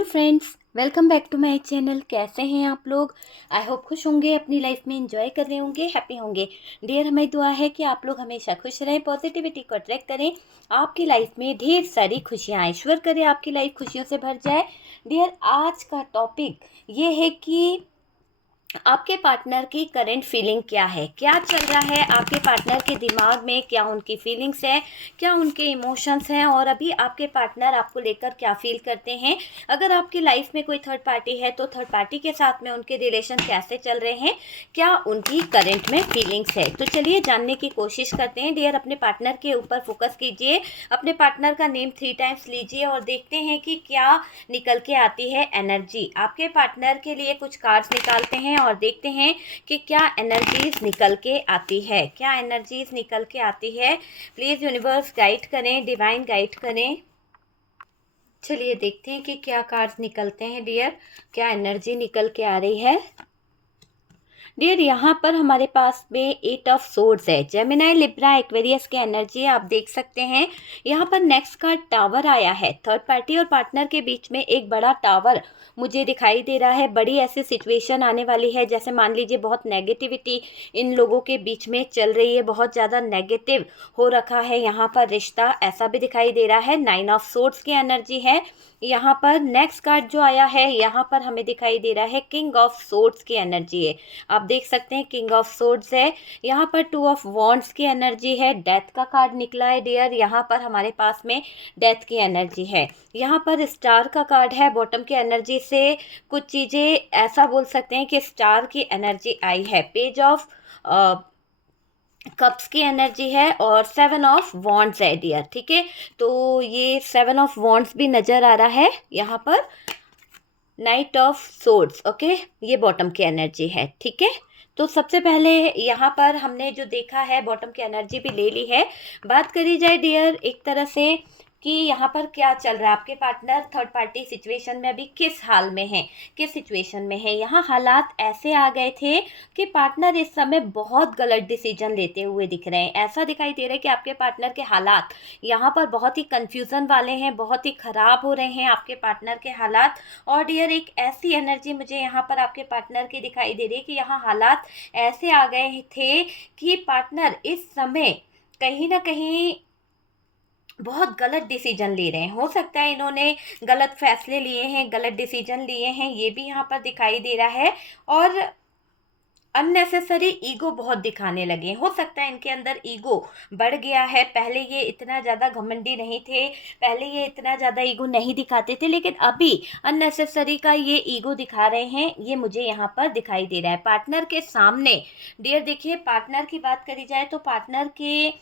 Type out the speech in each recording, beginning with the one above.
Hello friends, welcome back to my channel. कैसे हैं आप लोग? आई होप खुश होंगे, अपनी लाइफ में एंजॉय कर रहे होंगे, हैप्पी होंगे। डियर, हमारी दुआ है कि आप लोग हमेशा खुश रहें, पॉजिटिविटी को अट्रैक्ट करें, आपकी लाइफ में ढेर सारी खुशियाँ, ईश्वर करे आपकी लाइफ खुशियों से भर जाए। डियर, आज का टॉपिक ये है कि आपके पार्टनर की करंट फीलिंग क्या है, क्या चल रहा है आपके पार्टनर के दिमाग में, क्या उनकी फीलिंग्स है, क्या उनके इमोशंस हैं, और अभी आपके पार्टनर आपको लेकर क्या फील करते हैं। अगर आपकी लाइफ में कोई थर्ड पार्टी है तो थर्ड पार्टी के साथ में उनके रिलेशन कैसे चल रहे हैं, क्या उनकी करंट में फीलिंग्स है। तो चलिए जानने की कोशिश करते हैं। डियर, अपने पार्टनर के ऊपर फोकस कीजिए, अपने पार्टनर का नेम 3 टाइम्स लीजिए और देखते हैं कि क्या निकल के आती है एनर्जी। आपके पार्टनर के लिए कुछ कार्ड्स निकालते हैं और देखते हैं कि क्या एनर्जीज निकल के आती है, क्या एनर्जीज निकल के आती है। प्लीज़ यूनिवर्स गाइड करें, डिवाइन गाइड करें। चलिए देखते हैं कि क्या कार्ड्स निकलते हैं। डियर, क्या एनर्जी निकल के आ रही है। डियर, यहाँ पर हमारे पास में 8 ऑफ सोर्ड्स है, जेमिनाई, लिब्रा, एक्वेरियस के एनर्जी आप देख सकते हैं। यहाँ पर नेक्स्ट कार्ड टावर आया है। थर्ड पार्टी और पार्टनर के बीच में एक बड़ा टावर मुझे दिखाई दे रहा है। बड़ी ऐसी सिचुएशन आने वाली है, जैसे मान लीजिए बहुत नेगेटिविटी इन लोगों के बीच में चल रही है, बहुत ज़्यादा नेगेटिव हो रखा है यहाँ पर रिश्ता, ऐसा भी दिखाई दे रहा है। 9 ऑफ सोर्ड्स की एनर्जी है। यहाँ पर नेक्स्ट कार्ड जो आया है, यहाँ पर हमें दिखाई दे रहा है किंग ऑफ सोर्ड्स की एनर्जी है। आप देख सकते हैं किंग ऑफ सोर्ड्स है। यहाँ पर 2 ऑफ वॉन्ड्स की एनर्जी है। डेथ का कार्ड निकला है। डियर, यहाँ पर हमारे पास में डेथ की एनर्जी है। यहाँ पर स्टार का कार्ड है। बॉटम की एनर्जी से कुछ चीज़ें ऐसा बोल सकते हैं कि स्टार की एनर्जी आई है। पेज ऑफ कप्स की एनर्जी है और 7 ऑफ वॉन्ड्स है। डियर, ठीक है, तो ये 7 ऑफ वॉन्ड्स भी नज़र आ रहा है। यहाँ पर नाइट ऑफ सोर्ड्स, ओके, ये बॉटम की एनर्जी है। ठीक है, तो सबसे पहले यहाँ पर हमने जो देखा है, बॉटम की एनर्जी भी ले ली है। बात करी जाए डियर एक तरह से कि यहाँ पर क्या चल रहा है, आपके पार्टनर थर्ड पार्टी सिचुएशन में अभी किस हाल में है, किस सिचुएशन में है। यहाँ हालात ऐसे आ गए थे कि पार्टनर इस समय बहुत गलत डिसीजन लेते हुए दिख रहे हैं। ऐसा दिखाई दे रहा है कि आपके पार्टनर के हालात यहाँ पर बहुत ही कन्फ्यूज़न वाले हैं, बहुत ही ख़राब हो रहे हैं आपके पार्टनर के हालात। और डियर, एक ऐसी एनर्जी मुझे यहाँ पर आपके पार्टनर की दिखाई दे रही है कि यहाँ हालात ऐसे आ गए थे कि पार्टनर इस समय कहीं ना कहीं बहुत गलत डिसीजन ले रहे हैं। हो सकता है इन्होंने गलत फैसले लिए हैं, गलत डिसीजन लिए हैं, ये भी यहाँ पर दिखाई दे रहा है। और अननेसेसरी ईगो बहुत दिखाने लगे। हो सकता है इनके अंदर ईगो बढ़ गया है। पहले ये इतना ज़्यादा घमंडी नहीं थे, पहले ये इतना ज़्यादा ईगो नहीं दिखाते थे, लेकिन अभी अननेसेसरी का ये ईगो दिखा रहे हैं, ये मुझे यहाँ पर दिखाई दे रहा है पार्टनर के सामने। डियर देखिए, पार्टनर की बात करी जाए तो पार्टनर के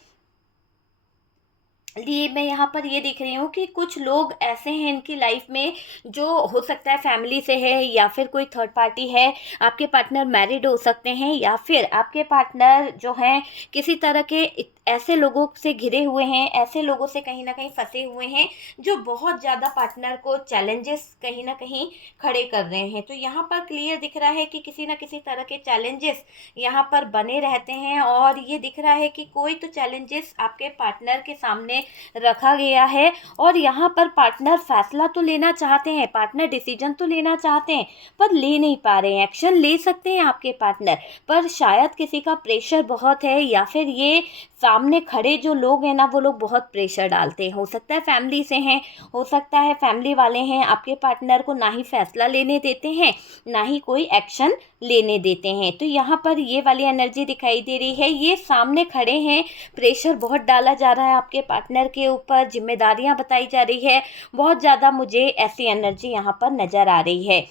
लिए मैं यहाँ पर ये देख रही हूँ कि कुछ लोग ऐसे हैं इनकी लाइफ में, जो हो सकता है फैमिली से है या फिर कोई थर्ड पार्टी है। आपके पार्टनर मैरिड हो सकते हैं या फिर आपके पार्टनर जो हैं किसी तरह के ऐसे लोगों से घिरे हुए हैं, ऐसे लोगों से कहीं ना कहीं फंसे हुए हैं जो बहुत ज़्यादा पार्टनर को चैलेंजेस कहीं ना कहीं खड़े कर रहे हैं। तो यहाँ पर क्लियर दिख रहा है कि किसी ना किसी तरह के चैलेंजेस यहाँ पर बने रहते हैं। और ये दिख रहा है कि कोई तो चैलेंजेस आपके पार्टनर के सामने रखा गया है और यहाँ पर पार्टनर फैसला तो लेना चाहते हैं, पार्टनर डिसीजन तो लेना चाहते हैं, पर ले नहीं पा रहे हैं। एक्शन ले सकते हैं आपके पार्टनर, पर शायद किसी का प्रेशर बहुत है या फिर ये सामने खड़े जो लोग हैं ना, वो लोग बहुत प्रेशर डालते हैं। हो सकता है फैमिली से हैं, हो सकता है फैमिली वाले हैं, आपके पार्टनर को ना ही फैसला लेने देते हैं, ना ही कोई एक्शन लेने देते हैं। तो यहाँ पर ये वाली एनर्जी दिखाई दे रही है, ये सामने खड़े हैं, प्रेशर बहुत डाला जा रहा है आपके पार्टनर के ऊपर, जिम्मेदारियां बताई जा रही है, बहुत ज़्यादा मुझे ऐसी एनर्जी यहाँ पर नज़र आ रही है।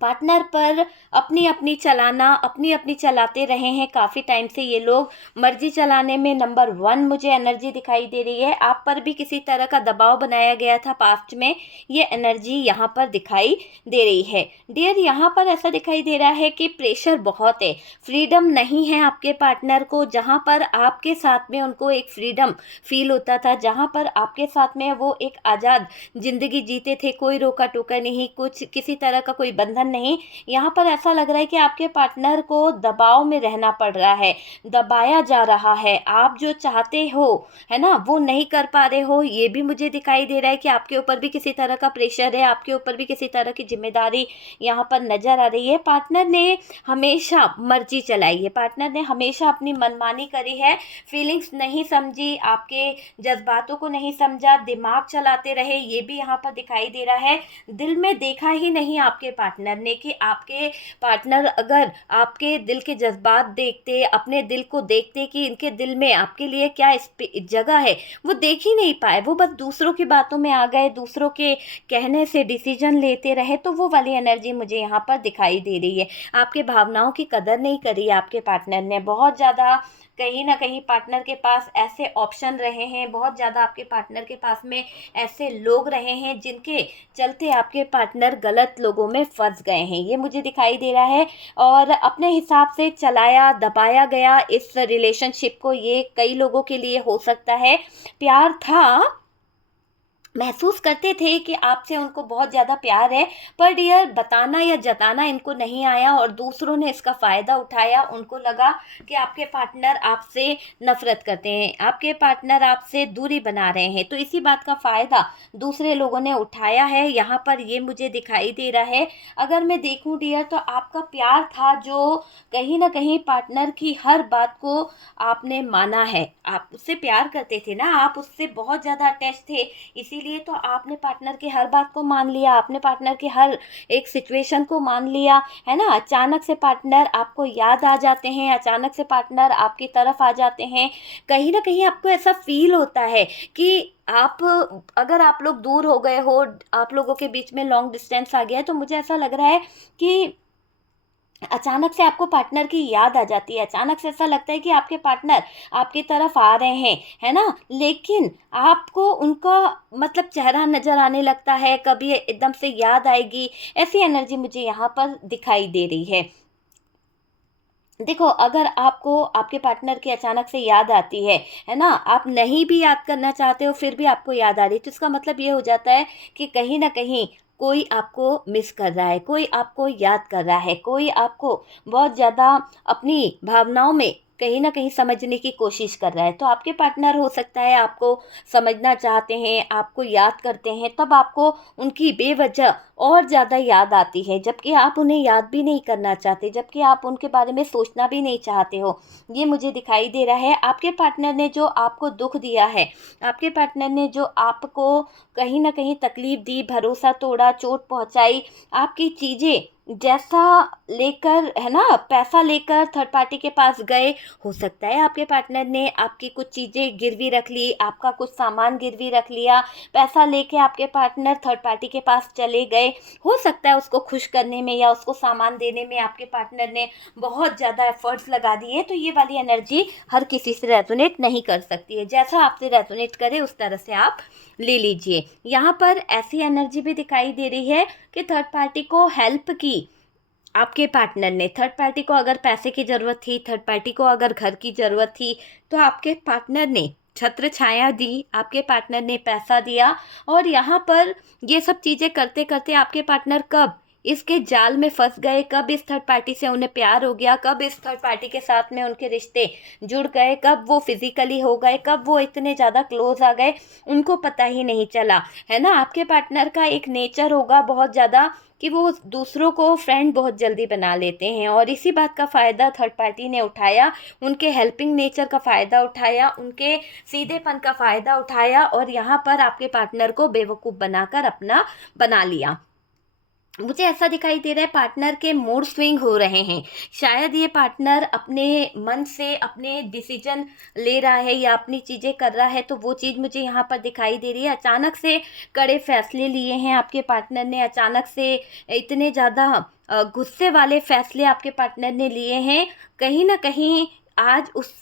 पार्टनर पर अपनी अपनी चलाना, अपनी अपनी चलाते रहे हैं काफ़ी टाइम से ये लोग, मर्जी चलाने में नंबर 1 मुझे एनर्जी दिखाई दे रही है। आप पर भी किसी तरह का दबाव बनाया गया था पास्ट में, ये एनर्जी यहाँ पर दिखाई दे रही है। डियर, यहाँ पर ऐसा दिखाई दे रहा है कि प्रेशर बहुत है, फ्रीडम नहीं है आपके पार्टनर को। जहाँ पर आपके साथ में उनको एक फ्रीडम फील होता था, जहाँ पर आपके साथ में वो एक आज़ाद ज़िंदगी जीते थे, कोई रोका टोका नहीं, कुछ किसी तरह का कोई बंधन नहीं, यहाँ पर ऐसा लग रहा है कि आपके पार्टनर को दबाव में रहना पड़ रहा है, दबाया जा रहा है। आप जो चाहते हो, है ना, वो नहीं कर पा रहे हो। ये भी मुझे दिखाई दे रहा है कि आपके ऊपर भी किसी तरह का प्रेशर है, आपके ऊपर भी किसी तरह की जिम्मेदारी यहाँ पर नजर आ रही है। पार्टनर ने हमेशा मर्जी चलाई है, पार्टनर ने हमेशा अपनी मनमानी करी है, फीलिंग्स नहीं समझी, आपके जज्बातों को नहीं समझा, दिमाग चलाते रहे, ये भी यहाँ पर दिखाई दे रहा है। दिल में देखा ही नहीं आपके पार्टनर ने कि आपके पार्टनर अगर आपके दिल के जज्बात देखते, अपने दिल को देखते कि इनके दिल में आपके लिए क्या जगह है, वो देख ही नहीं पाए। वो बस दूसरों की बातों में आ गए, दूसरों के कहने से डिसीजन लेते रहे। तो वो वाली एनर्जी मुझे यहाँ पर दिखाई दे रही है। आपके भावनाओं की कदर नहीं करी आपके पार्टनर ने, बहुत ज़्यादा कहीं ना कहीं पार्टनर के पास ऐसे ऑप्शन रहे हैं, बहुत ज़्यादा आपके पार्टनर के पास में ऐसे लोग रहे हैं जिनके चलते आपके पार्टनर गलत लोगों में फंस गए हैं, ये मुझे दिखाई दे रहा है। और अपने हिसाब से चलाया, दबाया गया इस रिलेशनशिप को, ये कई लोगों के लिए हो सकता है। प्यार था, महसूस करते थे कि आपसे उनको बहुत ज़्यादा प्यार है, पर डियर बताना या जताना इनको नहीं आया और दूसरों ने इसका फ़ायदा उठाया। उनको लगा कि आपके पार्टनर आपसे नफ़रत करते हैं, आपके पार्टनर आपसे दूरी बना रहे हैं, तो इसी बात का फ़ायदा दूसरे लोगों ने उठाया है, यहाँ पर ये मुझे दिखाई दे रहा है। अगर मैं देखूँ डियर तो आपका प्यार था जो कहीं ना कहीं पार्टनर की हर बात को आपने माना है। आप उससे प्यार करते थे ना, आप उससे बहुत ज़्यादा अटैच थे, इसीलिए तो आपने पार्टनर की हर बात को मान लिया, आपने पार्टनर की हर एक सिचुएशन को मान लिया, है ना। अचानक से पार्टनर आपको याद आ जाते हैं, अचानक से पार्टनर आपकी तरफ आ जाते हैं। कहीं ना कहीं आपको ऐसा फील होता है कि आप, अगर आप लोग दूर हो गए हो, आप लोगों के बीच में लॉन्ग डिस्टेंस आ गया है, तो मुझे ऐसा लग रहा है कि अचानक से आपको पार्टनर की याद आ जाती है, अचानक से ऐसा लगता है कि आपके पार्टनर आपकी तरफ आ रहे हैं, है ना, लेकिन आपको उनका मतलब चेहरा नज़र आने लगता है, कभी एकदम से याद आएगी, ऐसी एनर्जी मुझे यहाँ पर दिखाई दे रही है। देखो, अगर आपको आपके पार्टनर की अचानक से याद आती है ना, आप नहीं भी याद करना चाहते हो फिर भी आपको याद आ रही है, तो इसका मतलब ये हो जाता है कि कहीं ना कहीं कोई आपको मिस कर रहा है, कोई आपको याद कर रहा है, कोई आपको बहुत ज़्यादा अपनी भावनाओं में कहीं ना कहीं समझने की कोशिश कर रहा है। तो आपके पार्टनर हो सकता है आपको समझना चाहते हैं, आपको याद करते हैं, तब आपको उनकी बेवजह और ज़्यादा याद आती है, जबकि आप उन्हें याद भी नहीं करना चाहते, जबकि आप उनके बारे में सोचना भी नहीं चाहते हो। ये मुझे दिखाई दे रहा है। आपके पार्टनर ने जो आपको दुख दिया है, आपके पार्टनर ने जो आपको कहीं ना कहीं तकलीफ दी, भरोसा तोड़ा, चोट पहुंचाई, आपकी चीज़ें जैसा लेकर, है ना, पैसा लेकर थर्ड पार्टी के पास गए, हो सकता है आपके पार्टनर ने आपकी कुछ चीज़ें गिरवी रख ली, आपका कुछ सामान गिरवी रख लिया, पैसा लेके आपके पार्टनर थर्ड पार्टी के पास चले गए। हो सकता है उसको खुश करने में या उसको सामान देने में आपके पार्टनर ने बहुत ज़्यादा एफर्ट्स लगा दिए। तो ये वाली एनर्जी हर किसी से रेजोनेट नहीं कर सकती है, जैसा आपसे रेजोनेट करे उस तरह से आप ले लीजिए। यहाँ पर ऐसी एनर्जी भी दिखाई दे रही है कि थर्ड पार्टी को हेल्प की आपके पार्टनर ने, थर्ड पार्टी को अगर पैसे की ज़रूरत थी, थर्ड पार्टी को अगर घर की ज़रूरत थी, तो आपके पार्टनर ने छत्र छाया दी, आपके पार्टनर ने पैसा दिया। और यहाँ पर ये सब चीज़ें करते करते आपके पार्टनर कब इसके जाल में फंस गए, कब इस थर्ड पार्टी से उन्हें प्यार हो गया, कब इस थर्ड पार्टी के साथ में उनके रिश्ते जुड़ गए, कब वो फिजिकली हो गए, कब वो इतने ज़्यादा क्लोज आ गए, उनको पता ही नहीं चला, है ना। आपके पार्टनर का एक नेचर होगा बहुत ज़्यादा कि वो दूसरों को फ्रेंड बहुत जल्दी बना लेते हैं, और इसी बात का फ़ायदा थर्ड पार्टी ने उठाया, उनके हेल्पिंग नेचर का फ़ायदा उठाया, उनके सीधेपन का फ़ायदा उठाया, और यहाँ पर आपके पार्टनर को बेवकूफ़ बनाकर अपना बना लिया। मुझे ऐसा दिखाई दे रहा है पार्टनर के मूड स्विंग हो रहे हैं, शायद ये पार्टनर अपने मन से अपने डिसीजन ले रहा है या अपनी चीज़ें कर रहा है, तो वो चीज़ मुझे यहाँ पर दिखाई दे रही है। अचानक से कड़े फैसले लिए हैं आपके पार्टनर ने, अचानक से इतने ज़्यादा गुस्से वाले फैसले आपके पार्टनर ने लिए हैं। कहीं ना कहीं आज उस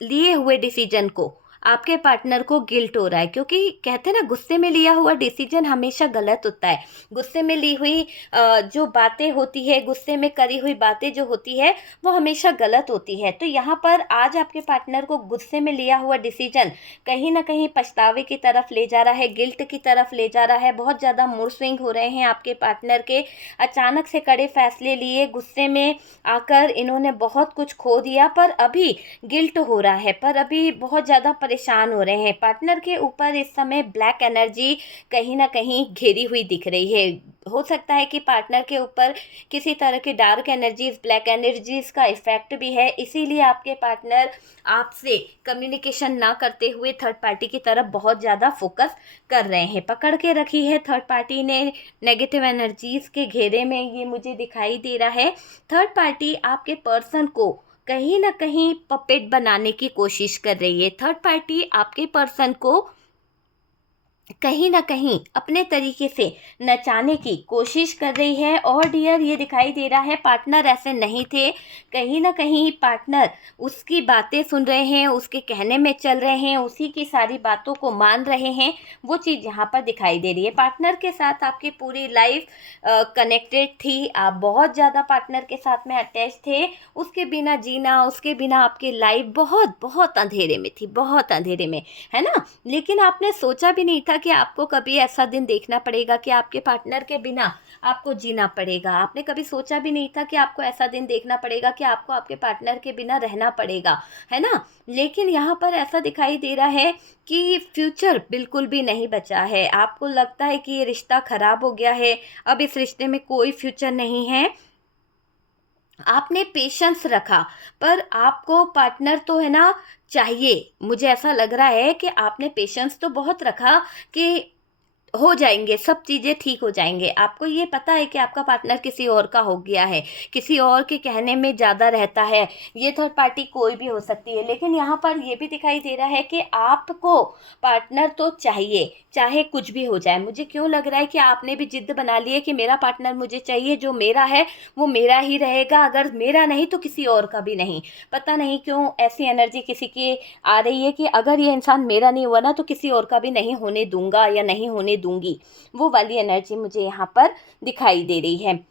लिए हुए डिसीजन को आपके पार्टनर को गिल्ट हो रहा है, क्योंकि कहते हैं ना गुस्से में लिया हुआ डिसीजन हमेशा गलत होता है। गुस्से में ली हुई जो बातें होती है, गुस्से में करी हुई बातें जो होती है वो हमेशा गलत होती है। तो यहाँ पर आज आपके पार्टनर को गुस्से में लिया हुआ डिसीजन कहीं ना कहीं पछतावे की तरफ ले जा रहा है, गिल्ट की तरफ ले जा रहा है। बहुत ज़्यादा मूड स्विंग हो रहे हैं आपके पार्टनर के, अचानक से कड़े फैसले लिए, गुस्से में आकर इन्होंने बहुत कुछ खो दिया, पर अभी गिल्ट हो रहा है, पर अभी बहुत ज़्यादा परेशान हो रहे हैं। पार्टनर के ऊपर इस समय ब्लैक एनर्जी कहीं ना कहीं घेरी हुई दिख रही है। हो सकता है कि पार्टनर के ऊपर किसी तरह की डार्क एनर्जीज, ब्लैक एनर्जीज का इफेक्ट भी है, इसीलिए आपके पार्टनर आपसे कम्युनिकेशन ना करते हुए थर्ड पार्टी की तरफ बहुत ज़्यादा फोकस कर रहे हैं। पकड़ के रखी है थर्ड पार्टी ने नेगेटिव एनर्जीज के घेरे में, ये मुझे दिखाई दे रहा है। थर्ड पार्टी आपके पर्सन को कहीं ना कहीं पपेट बनाने की कोशिश कर रही है। थर्ड पार्टी आपके पर्सन को कहीं ना कहीं अपने तरीके से नचाने की कोशिश कर रही है। और डियर ये दिखाई दे रहा है पार्टनर ऐसे नहीं थे, कहीं ना कहीं पार्टनर उसकी बातें सुन रहे हैं, उसके कहने में चल रहे हैं, उसी की सारी बातों को मान रहे हैं। वो चीज़ यहाँ पर दिखाई दे रही है। पार्टनर के साथ आपकी पूरी लाइफ कनेक्टेड थी, आप बहुत ज़्यादा पार्टनर के साथ में अटैच थे। उसके बिना जीना, उसके बिना आपकी लाइफ बहुत बहुत अंधेरे में थी, बहुत अंधेरे में, है ना। लेकिन आपने सोचा भी नहीं था कि आपको कभी ऐसा दिन देखना पड़ेगा कि आपके पार्टनर के बिना आपको जीना पड़ेगा। आपने कभी सोचा भी नहीं था कि आपको ऐसा दिन देखना पड़ेगा कि आपको आपके पार्टनर के बिना रहना पड़ेगा, है ना। लेकिन यहाँ पर ऐसा दिखाई दे रहा है कि फ्यूचर बिल्कुल भी नहीं बचा है। आपको लगता है कि ये रिश्ता खराब हो गया है, अब इस रिश्ते में कोई फ्यूचर नहीं है। आपने पेशेंस रखा, पर आपको पार्टनर तो है ना चाहिए। मुझे ऐसा लग रहा है कि आपने पेशेंस तो बहुत रखा कि हो जाएंगे, सब चीज़ें ठीक हो जाएंगे। आपको ये पता है कि आपका पार्टनर किसी और का हो गया है, किसी और के कहने में ज़्यादा रहता है। ये थर्ड पार्टी कोई भी हो सकती है, लेकिन यहाँ पर ये भी दिखाई दे रहा है कि आपको पार्टनर तो चाहिए, चाहे कुछ भी हो जाए। मुझे क्यों लग रहा है कि आपने भी जिद बना ली है कि मेरा पार्टनर मुझे चाहिए, जो मेरा है वो मेरा ही रहेगा, अगर मेरा नहीं तो किसी और का भी नहीं। पता नहीं क्यों ऐसी एनर्जी किसी की आ रही है कि अगर ये इंसान मेरा नहीं हुआ ना तो किसी और का भी नहीं होने दूंगा या नहीं होने दूंगी। वो वाली एनर्जी मुझे यहाँ पर दिखाई दे रही है।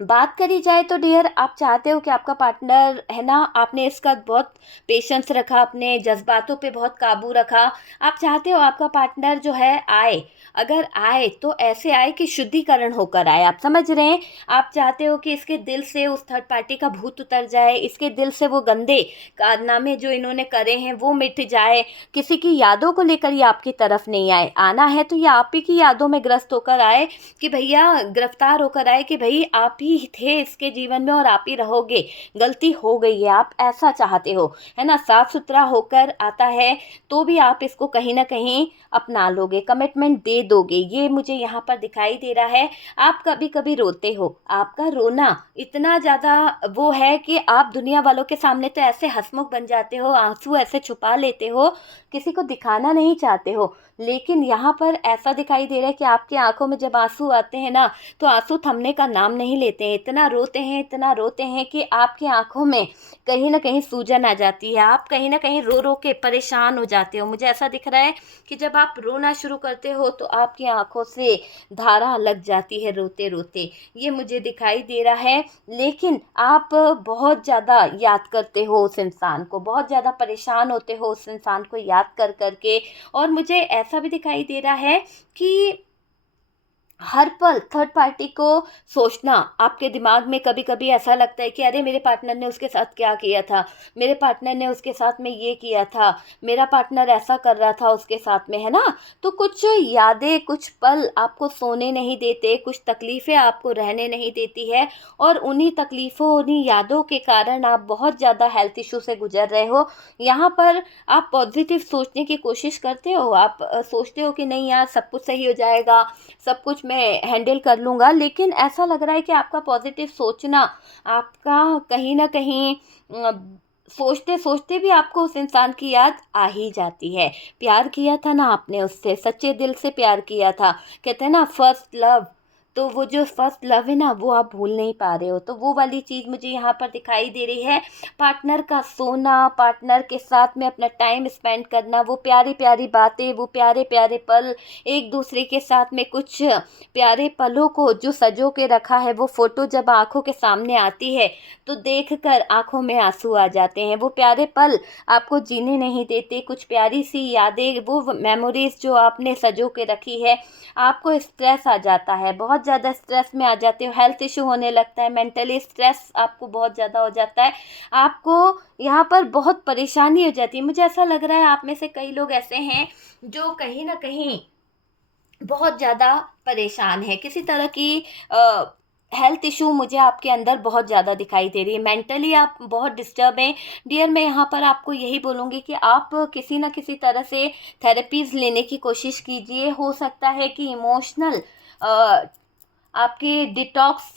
बात करी जाए तो डियर, आप चाहते हो कि आपका पार्टनर है ना, आपने इसका बहुत पेशेंस रखा, अपने जज्बातों पे बहुत काबू रखा। आप चाहते हो आपका पार्टनर जो है आए, अगर आए तो ऐसे आए कि शुद्धिकरण होकर आए। आप समझ रहे हैं, आप चाहते हो कि इसके दिल से उस थर्ड पार्टी का भूत उतर जाए, इसके दिल से वो गंदे कारनामे जो इन्होंने करे हैं वो मिट जाए, किसी की यादों को लेकर ये आपकी तरफ नहीं आए। आना है तो ये आप ही की यादों में ग्रस्त होकर आए, कि भैया गिरफ्तार होकर आए कि भाई आप ही थे इसके जीवन में और आप ही रहोगे, गलती हो गई है, आप ऐसा चाहते हो, है ना। साफ सुथरा होकर आता है तो भी आप इसको कहीं ना कहीं अपना लोगे, कमिटमेंट दे दोगे, ये मुझे यहाँ पर दिखाई दे रहा है। आप कभी कभी रोते हो, आपका रोना इतना ज़्यादा वो है कि आप दुनिया वालों के सामने तो ऐसे हंसमुख बन जाते हो, आंसू ऐसे छुपा लेते हो, किसी को दिखाना नहीं चाहते हो। लेकिन यहाँ पर ऐसा दिखाई दे रहा है कि आपकी आंखों में जब आंसू आते हैं ना तो आंसू थमने का नाम नहीं लेते हैं। इतना रोते हैं, इतना रोते हैं कि आपकी आंखों में कहीं ना कहीं सूजन आ जाती है, आप कहीं ना कहीं रो रो के परेशान हो जाते हो। मुझे ऐसा दिख रहा है कि जब आप रोना शुरू करते हो तो आपकी आंखों से धारा लग जाती है रोते रोते, ये मुझे दिखाई दे रहा है। लेकिन आप बहुत ज़्यादा याद करते हो उस इंसान को, बहुत ज़्यादा परेशान होते हो उस इंसान को याद कर करके। और मुझे ऐसा भी दिखाई दे रहा है कि हर पल थर्ड पार्टी को सोचना, आपके दिमाग में कभी कभी ऐसा लगता है कि अरे मेरे पार्टनर ने उसके साथ क्या किया था, मेरे पार्टनर ने उसके साथ में ये किया था, मेरा पार्टनर ऐसा कर रहा था उसके साथ में, है ना। तो कुछ यादें, कुछ पल आपको सोने नहीं देते, कुछ तकलीफ़ें आपको रहने नहीं देती है। और उन्हीं तकलीफ़ों, उन्हीं यादों के कारण आप बहुत ज़्यादा हेल्थ इशू से गुजर रहे हो। यहाँ पर आप पॉजिटिव सोचने की कोशिश करते हो, आप सोचते हो कि नहीं यार सब कुछ सही हो जाएगा, सब कुछ मैं हैंडल कर लूँगा। लेकिन ऐसा लग रहा है कि आपका पॉजिटिव सोचना, आपका कहीं ना कहीं सोचते सोचते भी आपको उस इंसान की याद आ ही जाती है। प्यार किया था ना आपने उससे, सच्चे दिल से प्यार किया था, कहते हैं ना फर्स्ट लव, तो वो जो फर्स्ट लव है ना, वो आप भूल नहीं पा रहे हो। तो वो वाली चीज़ मुझे यहाँ पर दिखाई दे रही है। पार्टनर का सोना, पार्टनर के साथ में अपना टाइम स्पेंड करना, वो प्यारी प्यारी बातें, वो प्यारे प्यारे पल, एक दूसरे के साथ में कुछ प्यारे पलों को जो सजो के रखा है, वो फ़ोटो जब आँखों के सामने आती है तो देखकर आँखों में आंसू आ जाते हैं। वो प्यारे पल आपको जीने नहीं देते, कुछ प्यारी सी यादें, वो मेमोरीज़ जो आपने सजो के रखी है, आपको स्ट्रेस आ जाता है, बहुत ज़्यादा स्ट्रेस में आ जाते हो, हेल्थ इशू होने लगता है, मेंटली स्ट्रेस आपको बहुत ज़्यादा हो जाता है, आपको यहाँ पर बहुत परेशानी हो जाती है। मुझे ऐसा लग रहा है आप में से कई लोग ऐसे हैं जो कहीं ना कहीं बहुत ज़्यादा परेशान है, किसी तरह की हेल्थ इशू मुझे आपके अंदर बहुत ज़्यादा दिखाई दे रही है, मेंटली आप बहुत डिस्टर्ब हैं। डियर, मैं यहाँ पर आपको यही बोलूँगी कि आप किसी न किसी तरह से थेरेपीज़ लेने की कोशिश कीजिए। हो सकता है कि इमोशनल आपके डिटॉक्स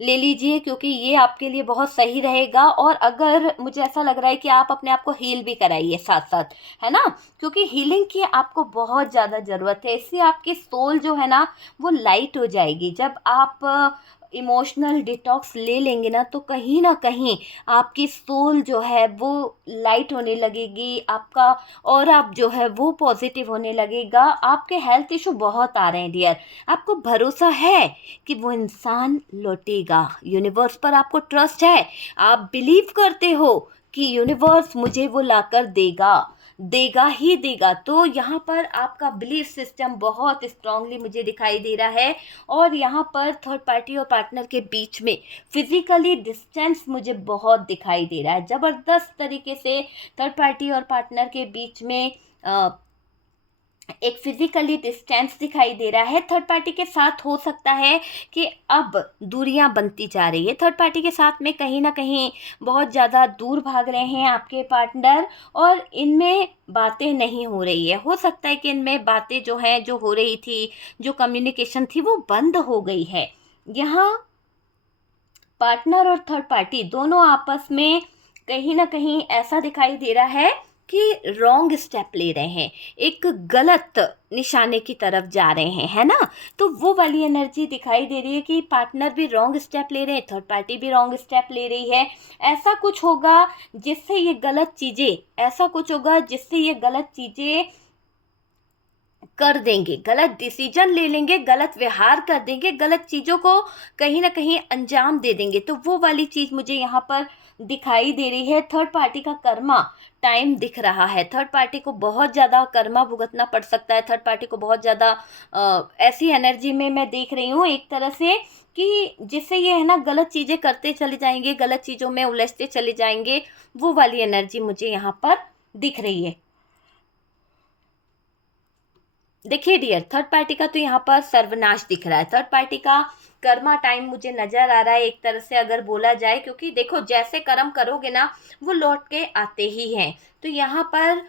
ले लीजिए, क्योंकि ये आपके लिए बहुत सही रहेगा। और अगर मुझे ऐसा लग रहा है कि आप अपने आप को हील भी कराइए साथ साथ, है ना, क्योंकि हीलिंग की आपको बहुत ज़्यादा ज़रूरत है। इससे आपकी सोल जो है ना, वो लाइट हो जाएगी। जब आप इमोशनल डिटॉक्स ले लेंगे ना, तो कहीं ना कहीं आपकी सोल जो है वो लाइट होने लगेगी, आपका और आप जो है वो पॉजिटिव होने लगेगा। आपके हेल्थ इशू बहुत आ रहे हैं डियर, आपको भरोसा है कि वो इंसान लौटेगा, यूनिवर्स पर आपको ट्रस्ट है, आप बिलीव करते हो कि यूनिवर्स मुझे वो लाकर देगा, देगा ही देगा। तो यहाँ पर आपका बिलीफ सिस्टम बहुत स्ट्रांगली मुझे दिखाई दे रहा है। और यहाँ पर थर्ड पार्टी और पार्टनर के बीच में फिजिकली डिस्टेंस मुझे बहुत दिखाई दे रहा है, ज़बरदस्त तरीके से थर्ड पार्टी और पार्टनर के बीच में एक फिजिकली डिस्टेंस दिखाई दे रहा है। थर्ड पार्टी के साथ हो सकता है कि अब दूरियां बनती जा रही है, थर्ड पार्टी के साथ में कहीं ना कहीं बहुत ज़्यादा दूर भाग रहे हैं आपके पार्टनर, और इनमें बातें नहीं हो रही है। हो सकता है कि इनमें बातें जो हैं, जो हो रही थी, जो कम्युनिकेशन थी, वो बंद हो गई है। यहाँ पार्टनर और थर्ड पार्टी दोनों आपस में कहीं ना कहीं ऐसा दिखाई दे रहा है कि रॉन्ग स्टेप ले रहे हैं, एक गलत निशाने की तरफ जा रहे हैं, है ना। तो वो वाली एनर्जी दिखाई दे रही है कि पार्टनर भी रॉन्ग स्टेप ले रहे हैं, थर्ड पार्टी भी रॉन्ग स्टेप ले रही है। ऐसा कुछ होगा जिससे ये गलत चीज़ें, ऐसा कुछ होगा जिससे ये गलत चीज़ें कर देंगे, गलत डिसीजन ले लेंगे, गलत व्यवहार कर देंगे, गलत चीज़ों को कहीं ना कहीं अंजाम दे देंगे। तो वो वाली चीज़ मुझे यहाँ पर दिखाई दे रही है। थर्ड पार्टी का कर्मा टाइम दिख रहा है, थर्ड पार्टी को बहुत ज़्यादा कर्मा भुगतना पड़ सकता है, थर्ड पार्टी को बहुत ज़्यादा ऐसी एनर्जी में मैं देख रही हूँ एक तरह से, कि जिससे ये है ना गलत चीज़ें करते चले जाएंगे, गलत चीज़ों में उलझते चले जाएंगे। वो वाली एनर्जी मुझे यहाँ पर दिख रही है। देखिए डियर, थर्ड पार्टी का तो यहाँ पर सर्वनाश दिख रहा है, थर्ड पार्टी का कर्मा टाइम मुझे नजर आ रहा है एक तरह से अगर बोला जाए, क्योंकि देखो जैसे कर्म करोगे ना, वो लौट के आते ही हैं। तो यहाँ पर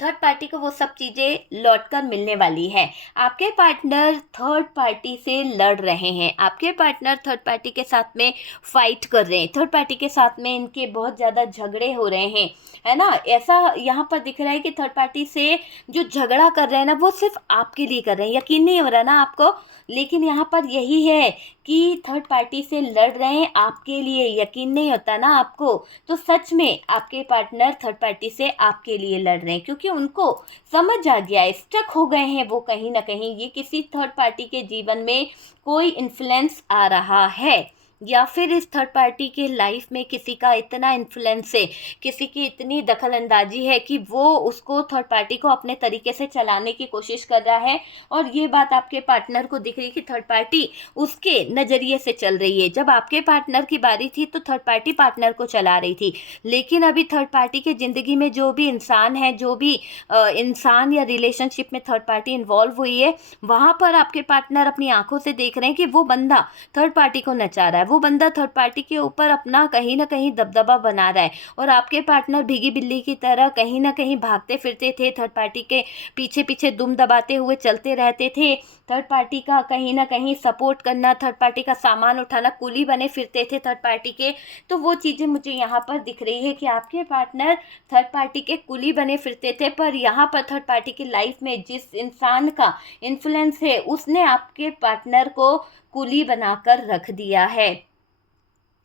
थर्ड पार्टी को वो सब चीज़ें लौट कर मिलने वाली है। आपके पार्टनर थर्ड पार्टी से लड़ रहे हैं, आपके पार्टनर थर्ड पार्टी के साथ में फाइट कर रहे हैं, थर्ड पार्टी के साथ में इनके बहुत ज़्यादा झगड़े हो रहे हैं, है ना। ऐसा यहाँ पर दिख रहा है कि थर्ड पार्टी से जो झगड़ा कर रहे हैं ना, वो सिर्फ आपके लिए कर रहे हैं, यकीन नहीं हो रहा ना आपको, लेकिन यहाँ पर यही है कि थर्ड पार्टी से लड़ रहे हैं आपके लिए, यकीन नहीं होता ना आपको, तो सच में आपके पार्टनर थर्ड पार्टी से आपके लिए लड़ रहे हैं, क्योंकि उनको समझ आ गया है, स्टक हो गए हैं वो कहीं ना कहीं, ये किसी थर्ड पार्टी के जीवन में कोई इन्फ्लुएंस आ रहा है, या फिर इस थर्ड पार्टी के लाइफ में किसी का इतना इन्फ्लुएंस है, किसी की इतनी दखल अंदाजी है कि वो उसको थर्ड पार्टी को अपने तरीके से चलाने की कोशिश कर रहा है। और ये बात आपके पार्टनर को दिख रही है कि थर्ड पार्टी उसके नज़रिए से चल रही है। जब आपके पार्टनर की बारी थी तो थर्ड पार्टी पार्टनर को चला रही थी, लेकिन अभी थर्ड पार्टी के ज़िंदगी में जो भी इंसान है, जो भी इंसान या रिलेशनशिप में थर्ड पार्टी इन्वॉल्व हुई है, वहाँ पर आपके पार्टनर अपनी आंखों से देख रहे हैं कि वो बंदा थर्ड पार्टी को नचा रहा है, वो बंदा थर्ड पार्टी के ऊपर अपना कहीं ना कहीं दबदबा बना रहा है, और आपके पार्टनर भीगी बिल्ली की तरह कहीं ना कहीं भागते फिरते थे, थर्ड पार्टी के पीछे पीछे दुम दबाते हुए चलते रहते थे, थर्ड पार्टी का कहीं ना कहीं सपोर्ट करना, थर्ड पार्टी का सामान उठाना, कुली बने फिरते थे थर्ड पार्टी के। तो वो चीज़ें मुझे यहाँ पर दिख रही है कि आपके पार्टनर थर्ड पार्टी के कुली बने फिरते थे, पर यहाँ पर थर्ड पार्टी की लाइफ में जिस इंसान का इन्फ्लुएंस है उसने आपके पार्टनर को कुली बनाकर रख दिया है।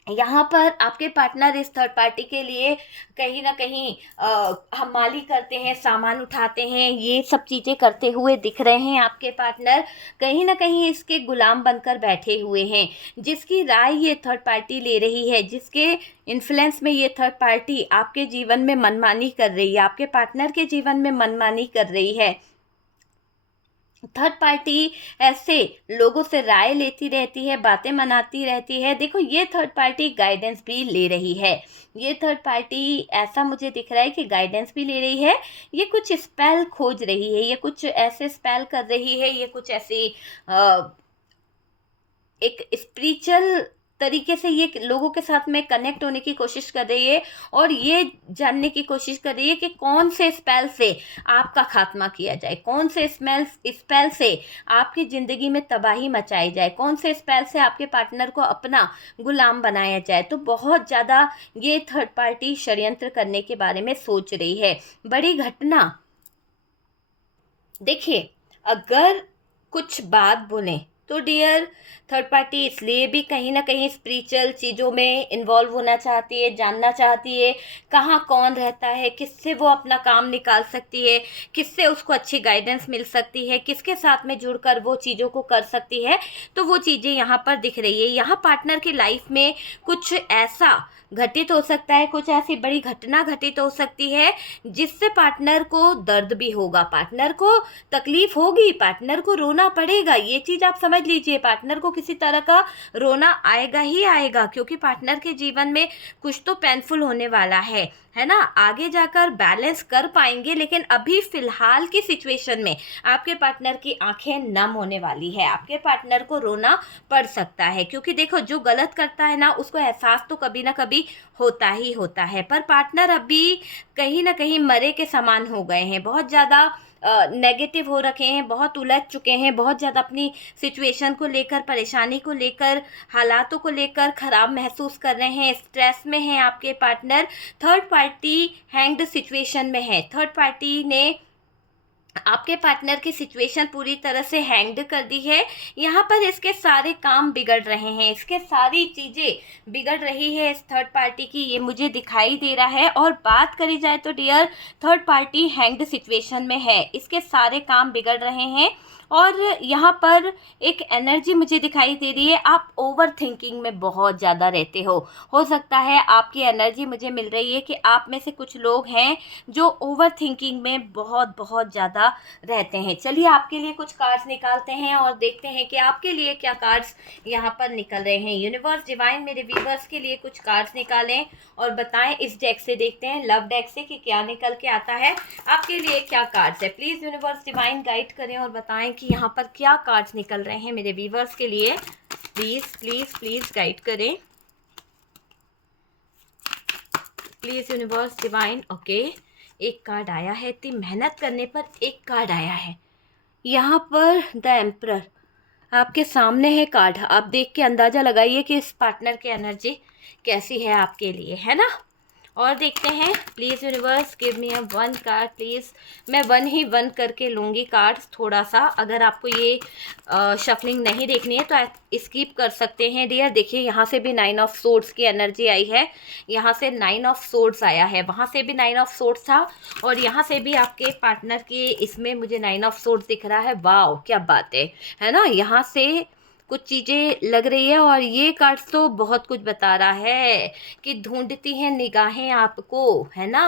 यहाँ पर आपके पार्टनर इस थर्ड पार्टी के लिए कहीं ना कहीं हमाली करते हैं, सामान उठाते हैं, ये सब चीज़ें करते हुए दिख रहे हैं। आपके पार्टनर कहीं ना कहीं इसके गुलाम बनकर बैठे हुए हैं। जिसकी राय ये थर्ड पार्टी ले रही है, जिसके इन्फ्लुएंस में ये थर्ड पार्टी आपके जीवन में मनमानी कर रही है, आपके पार्टनर के जीवन में मनमानी कर रही है, थर्ड पार्टी ऐसे लोगों से राय लेती रहती है, बातें मनाती रहती है। देखो, ये थर्ड पार्टी गाइडेंस भी ले रही है। ये थर्ड पार्टी ऐसा मुझे दिख रहा है कि गाइडेंस भी ले रही है, ये कुछ स्पेल खोज रही है, ये कुछ ऐसे स्पेल कर रही है, ये कुछ ऐसी एक स्पिरिचुअल तरीके से ये लोगों के साथ में कनेक्ट होने की कोशिश कर रही है, और ये जानने की कोशिश कर रही है कि कौन से स्पेल से आपका खात्मा किया जाए, कौन से स्पेल से आपकी ज़िंदगी में तबाही मचाई जाए, कौन से स्पेल से आपके पार्टनर को अपना गुलाम बनाया जाए। तो बहुत ज़्यादा ये थर्ड पार्टी षड्यंत्र करने के बारे में सोच रही है। बड़ी घटना, देखिए, अगर कुछ बात बोलें तो डियर, थर्ड पार्टी इसलिए भी कहीं ना कहीं स्पिरिचुअल चीज़ों में इन्वॉल्व होना चाहती है, जानना चाहती है कहाँ कौन रहता है, किससे वो अपना काम निकाल सकती है, किससे उसको अच्छी गाइडेंस मिल सकती है, किसके साथ में जुड़कर वो चीज़ों को कर सकती है। तो वो चीज़ें यहाँ पर दिख रही है। यहाँ पार्टनर की लाइफ में कुछ ऐसा घटित हो सकता है, कुछ ऐसी बड़ी घटना घटित हो सकती है जिससे पार्टनर को दर्द भी होगा, पार्टनर को तकलीफ होगी, पार्टनर को रोना पड़ेगा। ये चीज़ आप समझ लीजिए, पार्टनर को किसी तरह का रोना आएगा ही आएगा, क्योंकि पार्टनर के जीवन में कुछ तो पेनफुल होने वाला है ना। आगे जाकर बैलेंस कर पाएंगे, लेकिन अभी फ़िलहाल की सिचुएशन में आपके पार्टनर की आंखें नम होने वाली है, आपके पार्टनर को रोना पड़ सकता है। क्योंकि देखो, जो गलत करता है ना, उसको एहसास तो कभी ना कभी होता ही होता है, पर पार्टनर अभी कहीं ना कहीं मरे के समान हो गए हैं, बहुत ज़्यादा नेगेटिव हो रखे हैं, बहुत उलझ चुके हैं, बहुत ज़्यादा अपनी सिचुएशन को लेकर, परेशानी को लेकर, हालातों को लेकर ख़राब महसूस कर रहे हैं, स्ट्रेस में हैं आपके partner. Third party hanged situation में है, थर्ड पार्टी ने आपके पार्टनर की सिचुएशन पूरी तरह से हैंग्ड कर दी है। यहाँ पर इसके सारे काम बिगड़ रहे हैं, इसके सारी चीज़ें बिगड़ रही है इस थर्ड पार्टी की, ये मुझे दिखाई दे रहा है। और बात करी जाए तो dear, third party hanged situation में है, इसके सारे काम बिगड़ रहे हैं। और यहाँ पर एक एनर्जी मुझे दिखाई दे रही है, आप ओवर थिंकिंग में बहुत ज़्यादा रहते हो सकता है आपकी एनर्जी मुझे मिल रही है कि आप में से कुछ लोग हैं जो ओवर थिंकिंग में बहुत बहुत ज़्यादा रहते हैं। चलिए, आपके लिए कुछ कार्ड्स निकालते हैं और देखते हैं कि आपके लिए क्या कार्ड्स यहाँ पर निकल रहे हैं। यूनिवर्स डिवाइन मेरे व्यूवर्स के लिए कुछ कार्ड्स निकालें और बताएं। इस डेक से देखते हैं, लव डेक से, कि क्या निकल के आता है आपके लिए, क्या कार्ड्स है। प्लीज़ यूनिवर्स डिवाइन गाइड करें और बताएं कि यहाँ पर क्या कार्ड्स निकल रहे हैं मेरे व्यूवर्स के लिए। प्लीज़ प्लीज़ प्लीज़ गाइड करें, प्लीज़ यूनिवर्स डिवाइन। ओके, एक कार्ड आया है, इतनी मेहनत करने पर एक कार्ड आया है यहाँ पर, द एम्परर आपके सामने है कार्ड। आप देख के अंदाज़ा लगाइए कि इस पार्टनर की एनर्जी कैसी है आपके लिए, है ना। और देखते हैं, please universe give me a one card please. मैं वन करके लूँगी कार्ड्स थोड़ा सा। अगर आपको ये शफलिंग नहीं देखनी है तो स्किप कर सकते हैं डियर। देखिए, यहाँ से भी 9 ऑफ सोर्ड्स की एनर्जी आई है, यहाँ से 9 ऑफ सोर्ड्स आया है, वहाँ से भी 9 ऑफ सोर्ड्स था, और यहाँ से भी आपके पार्टनर के इसमें मुझे 9 ऑफ सोर्ड्स दिख रहा है। वाओ, क्या बात है ना। यहाँ से कुछ चीज़ें लग रही है, और ये कार्ड्स तो बहुत कुछ बता रहा है कि ढूंढती हैं निगाहें आपको, है ना,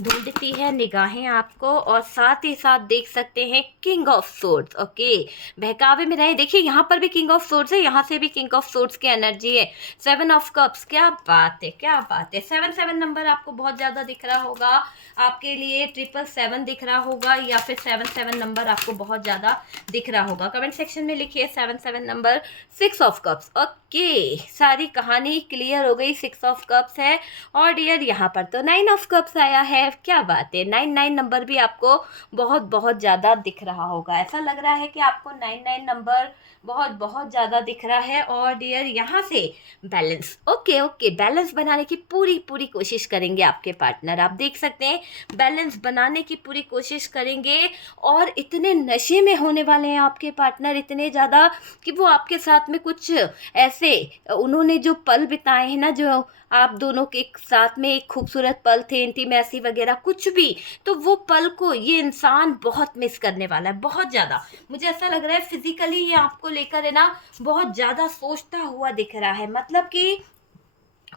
ढूंढती है निगाहें आपको। और साथ ही साथ देख सकते हैं किंग ऑफ सोर्ड्स। ओके, बहकावे में रहे। देखिए, यहाँ पर भी किंग ऑफ सोर्ड्स है, यहाँ से भी किंग ऑफ सोर्ड्स की एनर्जी है। 7 ऑफ कप्स, क्या बात है, क्या बात है। 7 नंबर आपको बहुत ज़्यादा दिख रहा होगा, आपके लिए 777 दिख रहा होगा, या फिर 7 नंबर आपको बहुत ज़्यादा दिख रहा होगा। कमेंट सेक्शन में लिखिए 7 number. Six of cups. Okay, सारी कहानी क्लियर हो गई, सिक्स ऑफ कप्स है। और डियर यहाँ पर तो नाइन ऑफ कप्स आया है। क्या बात है, 9 नंबर भी आपको बहुत बहुत ज़्यादा दिख रहा होगा। ऐसा लग रहा है कि आपको 9 नंबर बहुत बहुत ज़्यादा दिख रहा है। और डियर यहाँ से बैलेंस, ओके ओके, बैलेंस बनाने की पूरी पूरी कोशिश करेंगे आपके पार्टनर। आप देख सकते हैं बैलेंस बनाने की पूरी कोशिश करेंगे। और इतने नशे में होने वाले हैं आपके पार्टनर, इतने ज़्यादा कि वो आपके साथ में कुछ ऐसे उन्होंने जो पल बिताए हैं ना, जो आप दोनों के साथ में एक खूबसूरत पल थे, इंटीमेसी वगैरह कुछ भी, तो वो पल को ये इंसान बहुत मिस करने वाला है, बहुत ज़्यादा। मुझे ऐसा लग रहा है फिजिकली ये आपको लेकर है ना बहुत ज़्यादा सोचता हुआ दिख रहा है। मतलब कि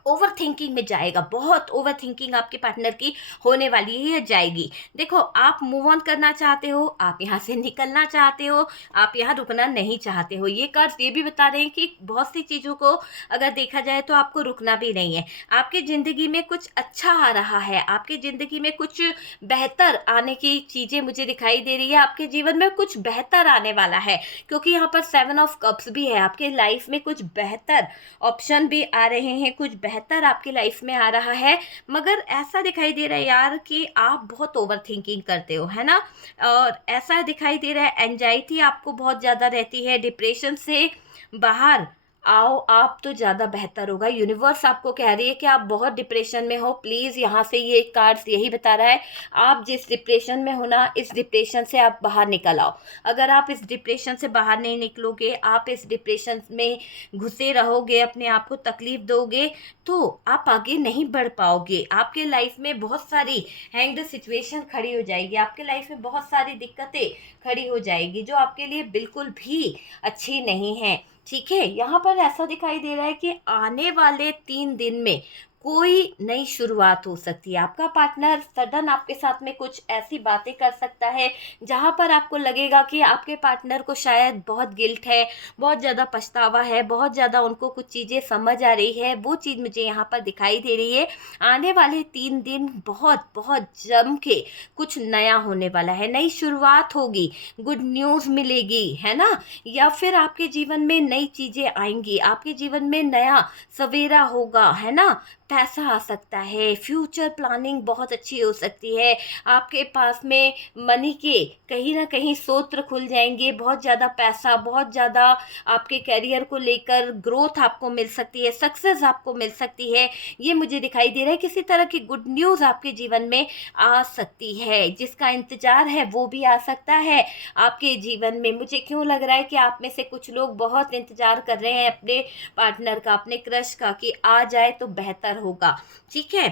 ओवर थिंकिंग में जाएगा, बहुत ओवर थिंकिंग आपके पार्टनर की होने वाली है, ये जाएगी। देखो, आप मूव ऑन करना चाहते हो, आप यहाँ से निकलना चाहते हो, आप यहाँ रुकना नहीं चाहते हो। ये कार्ड्स ये भी बता रहे हैं कि बहुत सी चीज़ों को अगर देखा जाए तो आपको रुकना भी नहीं है। आपकी ज़िंदगी में कुछ अच्छा आ रहा है, आपकी ज़िंदगी में कुछ बेहतर आने की चीज़ें मुझे दिखाई दे रही है। आपके जीवन में कुछ बेहतर आने वाला है, क्योंकि यहाँ पर 7 ऑफ कप्स भी है। आपके लाइफ में कुछ बेहतर ऑप्शन भी आ रहे हैं, कुछ बेहतर आपकी लाइफ में आ रहा है। मगर ऐसा दिखाई दे रहा है यार कि आप बहुत ओवर थिंकिंग करते हो, है ना। और ऐसा दिखाई दे रहा है एंजाइटी आपको बहुत ज़्यादा रहती है। डिप्रेशन से बाहर आओ आप तो ज़्यादा बेहतर होगा। यूनिवर्स आपको कह रही है कि आप बहुत डिप्रेशन में हो। प्लीज़ यहाँ से ये कार्ड्स यही बता रहा है, आप जिस डिप्रेशन में हो ना, इस डिप्रेशन से आप बाहर निकल आओ। अगर आप इस डिप्रेशन से बाहर नहीं निकलोगे, आप इस डिप्रेशन में घुसे रहोगे, अपने आप को तकलीफ दोगे, तो आप आगे नहीं बढ़ पाओगे। आपके लाइफ में बहुत सारी हैंग्ड सिचुएशन खड़ी हो जाएगी, आपके लाइफ में बहुत सारी दिक्कतें खड़ी हो जाएगी जो आपके लिए बिल्कुल भी अच्छी नहीं है। ठीक है, यहाँ पर ऐसा दिखाई दे रहा है कि आने वाले 3 दिन में कोई नई शुरुआत हो सकती है। आपका पार्टनर सडन आपके साथ में कुछ ऐसी बातें कर सकता है जहाँ पर आपको लगेगा कि आपके पार्टनर को शायद बहुत गिल्ट है, बहुत ज़्यादा पछतावा है, बहुत ज़्यादा उनको कुछ चीज़ें समझ आ रही है। वो चीज़ मुझे यहाँ पर दिखाई दे रही है। आने वाले 3 दिन बहुत बहुत जम के कुछ नया होने वाला है, नई शुरुआत होगी, गुड न्यूज़ मिलेगी, है ना। या फिर आपके जीवन में नई चीज़ें आएंगी, आपके जीवन में नया सवेरा होगा, है ना। पैसा आ सकता है, फ्यूचर प्लानिंग बहुत अच्छी हो सकती है। आपके पास में मनी के कहीं ना कहीं स्रोत खुल जाएंगे, बहुत ज़्यादा पैसा, बहुत ज़्यादा आपके करियर को लेकर ग्रोथ आपको मिल सकती है, सक्सेस आपको मिल सकती है। ये मुझे दिखाई दे रहा है किसी तरह की गुड न्यूज़ आपके जीवन में आ सकती है। जिसका इंतज़ार है वो भी आ सकता है आपके जीवन में। मुझे क्यों लग रहा है कि आप में से कुछ लोग बहुत इंतज़ार कर रहे हैं अपने पार्टनर का, अपने क्रश का, कि आ जाए तो बेहतर होगा। ठीक है,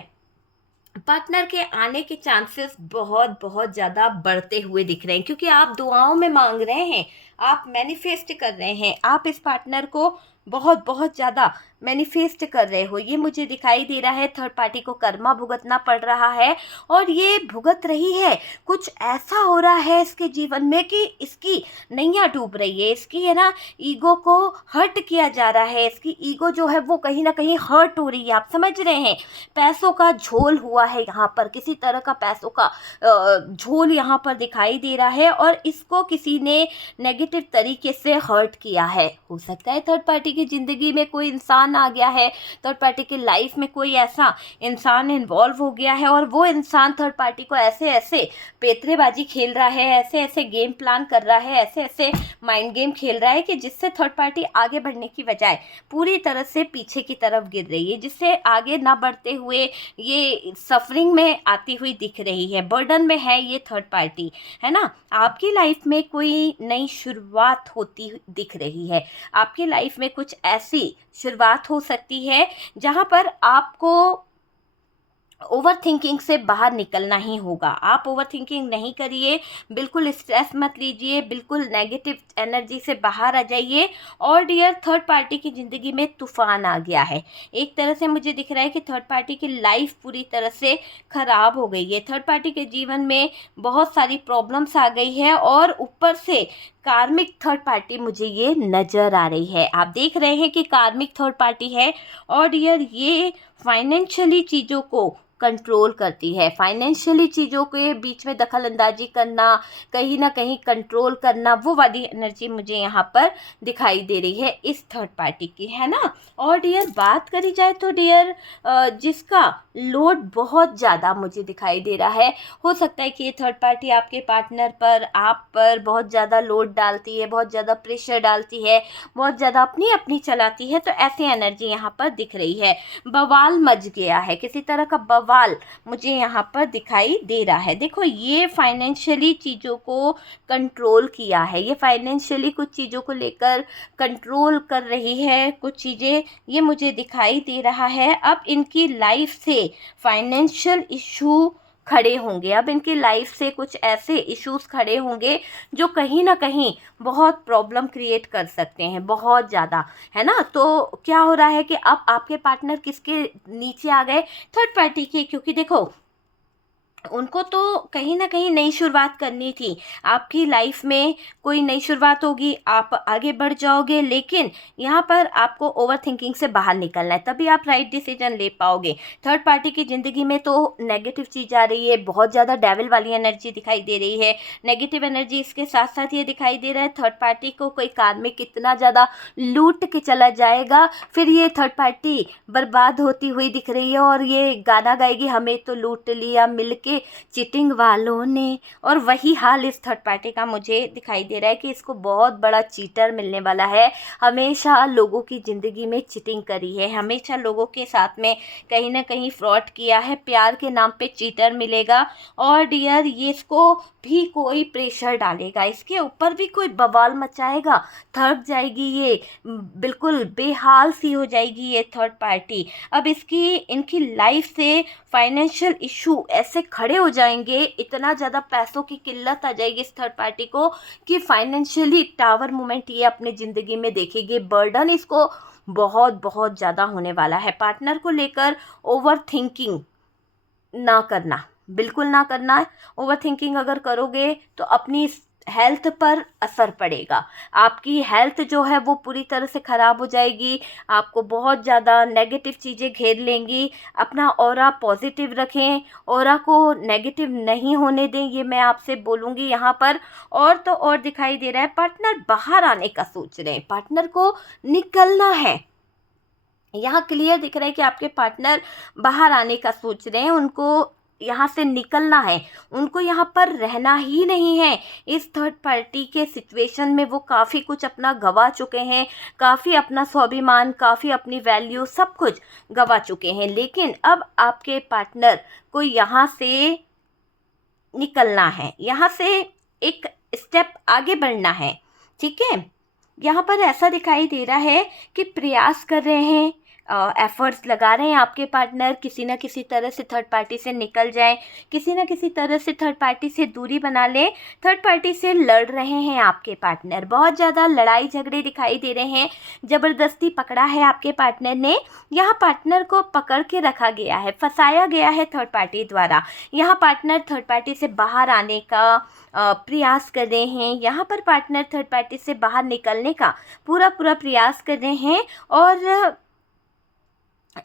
पार्टनर के आने के चांसेस बहुत बहुत ज़्यादा बढ़ते हुए दिख रहे हैं, क्योंकि आप दुआओं में मांग रहे हैं, आप मैनिफेस्ट कर रहे हैं, आप इस पार्टनर को बहुत बहुत ज़्यादा मैनिफेस्ट कर रहे हो। ये मुझे दिखाई दे रहा है थर्ड पार्टी को कर्मा भुगतना पड़ रहा है, और ये भुगत रही है। कुछ ऐसा हो रहा है इसके जीवन में कि इसकी नैया डूब रही है, इसकी है ना ईगो को हर्ट किया जा रहा है, इसकी ईगो जो है वो कहीं ना कहीं हर्ट हो रही है। आप समझ रहे हैं, पैसों का झोल हुआ है यहाँ पर, किसी तरह का पैसों का झोल यहाँ पर दिखाई दे रहा है, और इसको किसी ने नेगेटिव तरीके से हर्ट किया है। हो सकता है थर्ड पार्टी की ज़िंदगी में कोई इंसान आ गया है, थर्ड पार्टी की लाइफ में कोई ऐसा इंसान इन्वॉल्व हो गया है, और वो इंसान थर्ड पार्टी को ऐसे ऐसे पेतरेबाजी खेल रहा है, ऐसे ऐसे गेम प्लान कर रहा है, ऐसे ऐसे माइंड गेम खेल रहा है कि जिससे थर्ड पार्टी आगे बढ़ने की बजाय पूरी तरह से पीछे की तरफ गिर रही है, जिससे आगे ना बढ़ते हुए ये सफरिंग में आती हुई दिख रही है, बर्डन में है ये थर्ड पार्टी, है ना। आपकी लाइफ में कोई नई शुरुआत होती दिख रही है, आपकी लाइफ में कुछ ऐसी शुरुआत हो सकती है जहाँ पर आपको ओवर थिंकिंग से बाहर निकलना ही होगा। आप ओवर थिंकिंग नहीं करिए, बिल्कुल स्ट्रेस मत लीजिए, बिल्कुल नेगेटिव एनर्जी से बाहर आ जाइए। और डियर, थर्ड पार्टी की ज़िंदगी में तूफान आ गया है। एक तरह से मुझे दिख रहा है कि थर्ड पार्टी की लाइफ पूरी तरह से ख़राब हो गई है। थर्ड पार्टी के जीवन में बहुत सारी प्रॉब्लम्स आ गई है, और ऊपर से कार्मिक थर्ड पार्टी मुझे ये नज़र आ रही है। आप देख रहे हैं कि कार्मिक थर्ड पार्टी है, और डियर ये फाइनेंशियली चीज़ों को कंट्रोल करती है। फाइनेंशियली चीज़ों के बीच में दखल अंदाजी करना, कहीं ना कहीं कंट्रोल करना, वो वाली एनर्जी मुझे यहाँ पर दिखाई दे रही है इस थर्ड पार्टी की, है ना। और डियर बात करी जाए तो डियर जिसका लोड बहुत ज़्यादा मुझे दिखाई दे रहा है, हो सकता है कि ये थर्ड पार्टी आपके पार्टनर पर, आप पर बहुत ज़्यादा लोड डालती है, बहुत ज़्यादा प्रेशर डालती है, बहुत ज़्यादा अपनी अपनी चलाती है। तो ऐसी एनर्जी यहाँ पर दिख रही है। बवाल मच गया है, किसी तरह का बवाल मुझे यहाँ पर दिखाई दे रहा है। देखो ये फाइनेंशियली चीज़ों को कंट्रोल किया है, ये फाइनेंशियली कुछ चीज़ों को लेकर कंट्रोल कर रही है, कुछ चीज़ें ये मुझे दिखाई दे रहा है। अब इनकी लाइफ से फाइनेंशियल इशू खड़े होंगे, अब इनकी लाइफ से कुछ ऐसे इश्यूज खड़े होंगे जो कहीं ना कहीं बहुत प्रॉब्लम क्रिएट कर सकते हैं, बहुत ज़्यादा, है ना। तो क्या हो रहा है कि अब आपके पार्टनर किसके नीचे आ गए, थर्ड पार्टी के, क्योंकि देखो उनको तो कहीं ना कहीं नई शुरुआत करनी थी। आपकी लाइफ में कोई नई शुरुआत होगी, आप आगे बढ़ जाओगे, लेकिन यहाँ पर आपको ओवर थिंकिंग से बाहर निकलना है, तभी आप राइट डिसीजन ले पाओगे। थर्ड पार्टी की ज़िंदगी में तो नेगेटिव चीज़ आ रही है, बहुत ज़्यादा डेविल वाली एनर्जी दिखाई दे रही है, नेगेटिव एनर्जी। इसके साथ साथ ये दिखाई दे रहा है थर्ड पार्टी को कोई कार में कितना ज़्यादा लूट के चला जाएगा, फिर ये थर्ड पार्टी बर्बाद होती हुई दिख रही है और ये गाना गाएगी, हमें तो लूट लिया मिलके चीटिंग वालों ने। और वही हाल इस थर्ड पार्टी का मुझे दिखाई दे रहा है कि इसको बहुत बड़ा चीटर मिलने वाला है। हमेशा लोगों की ज़िंदगी में चीटिंग करी है, हमेशा लोगों के साथ में कहीं ना कहीं फ्रॉड किया है, प्यार के नाम पे चीटर मिलेगा। और डियर ये इसको भी कोई प्रेशर डालेगा, इसके ऊपर भी कोई बवाल मचाएगा, थक जाएगी ये, बिल्कुल बेहाल सी हो जाएगी ये थर्ड पार्टी। अब इनकी लाइफ से फाइनेंशियल इशू ऐसे खड़े हो जाएंगे, इतना ज़्यादा पैसों की किल्लत आ जाएगी इस थर्ड पार्टी को कि फाइनेंशियली टावर मोमेंट ये अपने ज़िंदगी में देखेगी। बर्डन इसको बहुत बहुत ज़्यादा होने वाला है। पार्टनर को लेकर ओवर थिंकिंग ना करना, बिल्कुल ना करना। ओवर थिंकिंग अगर करोगे तो अपनी हेल्थ पर असर पड़ेगा, आपकी हेल्थ जो है वो पूरी तरह से ख़राब हो जाएगी, आपको बहुत ज़्यादा नेगेटिव चीज़ें घेर लेंगी। अपना ऑरा पॉजिटिव रखें, ऑरा को नेगेटिव नहीं होने दें, ये मैं आपसे बोलूँगी यहाँ पर। और तो और दिखाई दे रहा है पार्टनर बाहर आने का सोच रहे हैं, पार्टनर को निकलना है। यहाँ क्लियर दिख रहा है कि आपके पार्टनर बाहर आने का सोच रहे हैं, उनको यहाँ से निकलना है, उनको यहाँ पर रहना ही नहीं है। इस थर्ड पार्टी के सिचुएशन में वो काफ़ी कुछ अपना गवा चुके हैं, काफ़ी अपना स्वाभिमान, काफ़ी अपनी वैल्यू, सब कुछ गवा चुके हैं। लेकिन अब आपके पार्टनर को यहाँ से निकलना है, यहाँ से एक स्टेप आगे बढ़ना है, ठीक है। यहाँ पर ऐसा दिखाई दे रहा है कि प्रयास कर रहे हैं, एफर्ट्स लगा रहे हैं आपके पार्टनर, किसी न किसी तरह से थर्ड पार्टी से निकल जाएं, किसी न किसी तरह से थर्ड पार्टी से दूरी बना लें। थर्ड पार्टी से लड़ रहे हैं आपके पार्टनर, बहुत ज़्यादा लड़ाई झगड़े दिखाई दे रहे हैं, ज़बरदस्ती पकड़ा है आपके पार्टनर ने। यहाँ पार्टनर को पकड़ के रखा गया है, फंसाया गया है थर्ड पार्टी द्वारा। यहाँ पार्टनर थर्ड पार्टी से बाहर आने का प्रयास कर रहे हैं, यहाँ पर पार्टनर थर्ड पार्टी से बाहर निकलने का पूरा प्रयास कर रहे हैं। और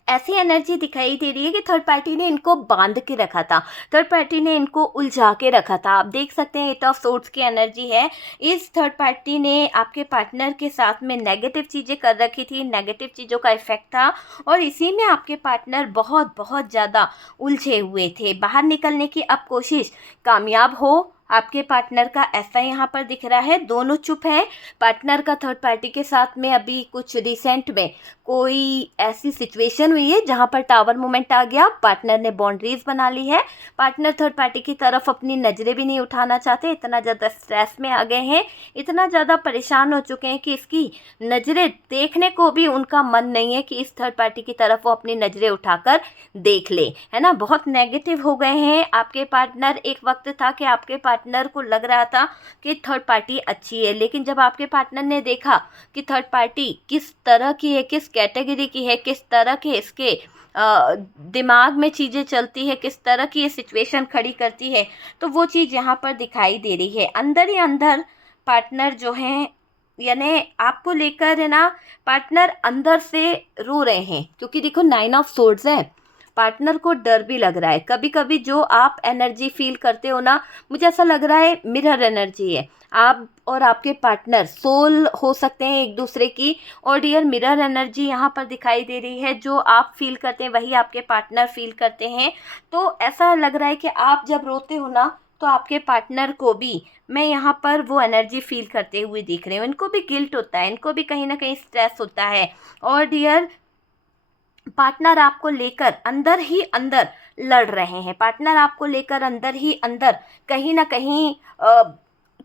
ऐसी एनर्जी दिखाई दे रही है कि थर्ड पार्टी ने इनको बांध के रखा था, थर्ड पार्टी ने इनको उलझा के रखा था। आप देख सकते हैं एट ऑफ सोर्ड्स की एनर्जी है। इस थर्ड पार्टी ने आपके पार्टनर के साथ में नेगेटिव चीज़ें कर रखी थी, नेगेटिव चीज़ों का इफेक्ट था, और इसी में आपके पार्टनर बहुत बहुत ज़्यादा उलझे हुए थे। बाहर निकलने की अब कोशिश कामयाब हो आपके पार्टनर का, ऐसा यहाँ पर दिख रहा है। दोनों चुप है, पार्टनर का थर्ड पार्टी के साथ में अभी कुछ रिसेंट में कोई ऐसी सिचुएशन हुई है जहाँ पर टावर मोमेंट आ गया, पार्टनर ने बाउंड्रीज बना ली है, पार्टनर थर्ड पार्टी की तरफ अपनी नज़रें भी नहीं उठाना चाहते, इतना ज़्यादा स्ट्रेस में आ गए हैं, इतना ज़्यादा परेशान हो चुके हैं कि इसकी नज़रें देखने को भी उनका मन नहीं है कि इस थर्ड पार्टी की तरफ वो अपनी नज़रें उठाकर देख ले, है ना। बहुत नेगेटिव हो गए हैं आपके पार्टनर। एक वक्त था कि आपके पार्टनर को लग रहा था कि थर्ड पार्टी अच्छी है, लेकिन जब आपके पार्टनर ने देखा कि थर्ड पार्टी किस तरह की है, किस कैटेगरी की है, किस तरह के इसके दिमाग में चीज़ें चलती है, किस तरह की ये सिचुएशन खड़ी करती है, तो वो चीज़ यहाँ पर दिखाई दे रही है। अंदर ही अंदर पार्टनर जो हैं, यानी आपको लेकर, है ना, पार्टनर अंदर से रो रहे हैं, क्योंकि देखो 9 ऑफ सोर्ड्स है, पार्टनर को डर भी लग रहा है। कभी कभी जो आप एनर्जी फील करते हो ना, मुझे ऐसा लग रहा है मिरर एनर्जी है। आप और आपके पार्टनर सोल हो सकते हैं एक दूसरे की, और डियर मिरर एनर्जी यहाँ पर दिखाई दे रही है। जो आप फील करते हैं वही आपके पार्टनर फील करते हैं। तो ऐसा लग रहा है कि आप जब रोते हो ना, तो आपके पार्टनर को भी मैं यहाँ पर वो एनर्जी फील करते हुए दिख रही हूँ। इनको भी गिल्ट होता है, इनको भी कहीं ना कहीं स्ट्रेस होता है। और डियर पार्टनर आपको लेकर अंदर ही अंदर लड़ रहे हैं। पार्टनर आपको लेकर अंदर ही अंदर कहीं ना कहीं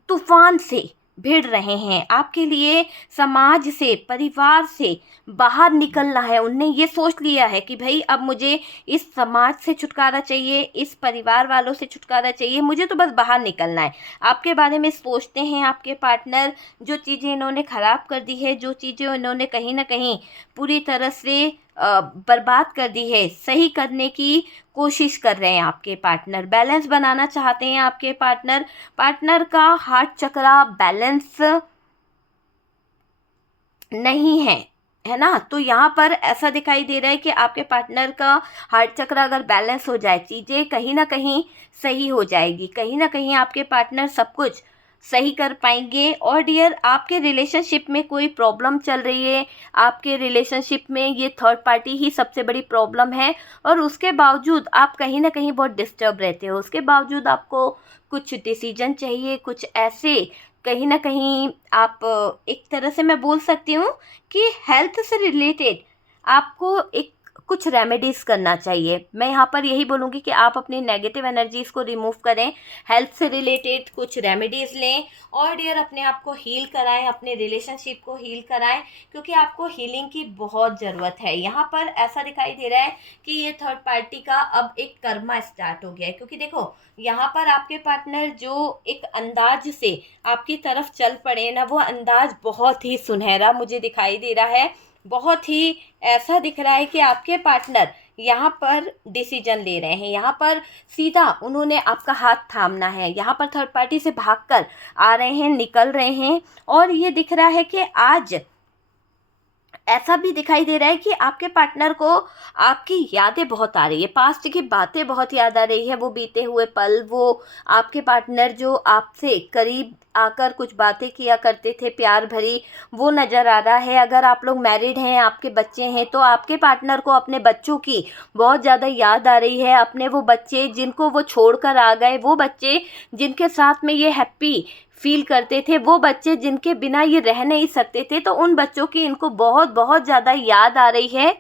तूफान से भिड़ रहे हैं। आपके लिए समाज से, परिवार से बाहर निकलना है। उनने ये सोच लिया है कि भाई अब मुझे इस समाज से छुटकारा चाहिए, इस परिवार वालों से छुटकारा चाहिए, मुझे तो बस बाहर निकलना है। आपके बारे में सोचते हैं आपके पार्टनर। जो चीज़ें इन्होंने ख़राब कर दी है, जो चीज़ें इन्होंने कहीं ना कहीं पूरी तरह से बर्बाद कर दी है, सही करने की कोशिश कर रहे हैं आपके पार्टनर। बैलेंस बनाना चाहते हैं आपके पार्टनर। पार्टनर का हार्ट चक्रा बैलेंस नहीं है ना। तो यहाँ पर ऐसा दिखाई दे रहा है कि आपके पार्टनर का हार्ट चक्र अगर बैलेंस हो जाए, चीज़ें कहीं ना कहीं सही हो जाएगी। कहीं ना कहीं आपके पार्टनर सब कुछ सही कर पाएंगे। और डियर आपके रिलेशनशिप में कोई प्रॉब्लम चल रही है, आपके रिलेशनशिप में ये थर्ड पार्टी ही सबसे बड़ी प्रॉब्लम है, और उसके बावजूद आप कहीं ना कहीं बहुत डिस्टर्ब रहते हो। उसके बावजूद आपको कुछ डिसीजन चाहिए, कुछ ऐसे कहीं ना कहीं आप एक तरह से मैं बोल सकती हूँ कि हेल्थ से रिलेटेड आपको एक कुछ रेमेडीज़ करना चाहिए। मैं यहाँ पर यही बोलूँगी कि आप अपनी नेगेटिव एनर्जीज़ को रिमूव करें, हेल्थ से रिलेटेड कुछ रेमेडीज़ लें, और डियर अपने आप को हील कराएं, अपने रिलेशनशिप को हील कराएं, क्योंकि आपको हीलिंग की बहुत ज़रूरत है। यहाँ पर ऐसा दिखाई दे रहा है कि ये थर्ड पार्टी का अब एक कर्मा स्टार्ट हो गया है। क्योंकि देखो यहाँ पर आपके पार्टनर जो एक अंदाज से आपकी तरफ चल पड़े ना, वो अंदाज बहुत ही सुनहरा मुझे दिखाई दे रहा है। बहुत ही ऐसा दिख रहा है कि आपके पार्टनर यहाँ पर डिसीजन ले रहे हैं। यहाँ पर सीधा उन्होंने आपका हाथ थामना है। यहाँ पर थर्ड पार्टी से भागकर आ रहे हैं, निकल रहे हैं। और ये दिख रहा है कि आज ऐसा भी दिखाई दे रहा है कि आपके पार्टनर को आपकी यादें बहुत आ रही है, पास्ट की बातें बहुत याद आ रही है, वो बीते हुए पल, वो आपके पार्टनर जो आपसे करीब आकर कुछ बातें किया करते थे प्यार भरी, वो नज़र आ रहा है। अगर आप लोग मैरिड हैं, आपके बच्चे हैं, तो आपके पार्टनर को अपने बच्चों की बहुत ज़्यादा याद आ रही है। अपने वो बच्चे जिनको वो छोड़कर आ गए, वो बच्चे जिनके साथ में ये हैप्पी फील करते थे, वो बच्चे जिनके बिना ये रह नहीं सकते थे, तो उन बच्चों की इनको बहुत बहुत ज़्यादा याद आ रही है।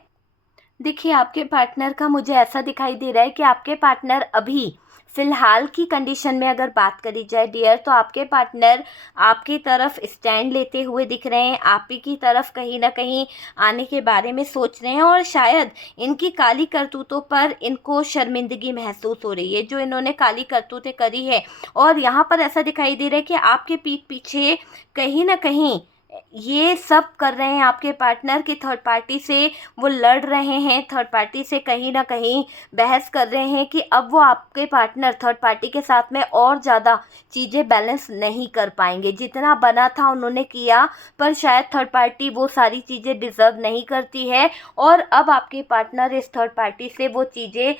देखिए आपके पार्टनर का मुझे ऐसा दिखाई दे रहा है कि आपके पार्टनर अभी फ़िलहाल की कंडीशन में अगर बात करी जाए डियर, तो आपके पार्टनर आपकी तरफ स्टैंड लेते हुए दिख रहे हैं, आप ही की तरफ कहीं ना कहीं आने के बारे में सोच रहे हैं। और शायद इनकी काली करतूतों पर इनको शर्मिंदगी महसूस हो रही है, जो इन्होंने काली करतूतें करी है। और यहाँ पर ऐसा दिखाई दे रहा है कि आपके पीठ पीछे कहीं ना कहीं ये सब कर रहे हैं आपके पार्टनर की थर्ड पार्टी से वो लड़ रहे हैं, थर्ड पार्टी से कहीं ना कहीं बहस कर रहे हैं कि अब वो आपके पार्टनर थर्ड पार्टी के साथ में और ज़्यादा चीज़ें बैलेंस नहीं कर पाएंगे। जितना बना था उन्होंने किया, पर शायद थर्ड पार्टी वो सारी चीज़ें डिज़र्व नहीं करती है, और अब आपके पार्टनर इस थर्ड पार्टी से वो चीज़ें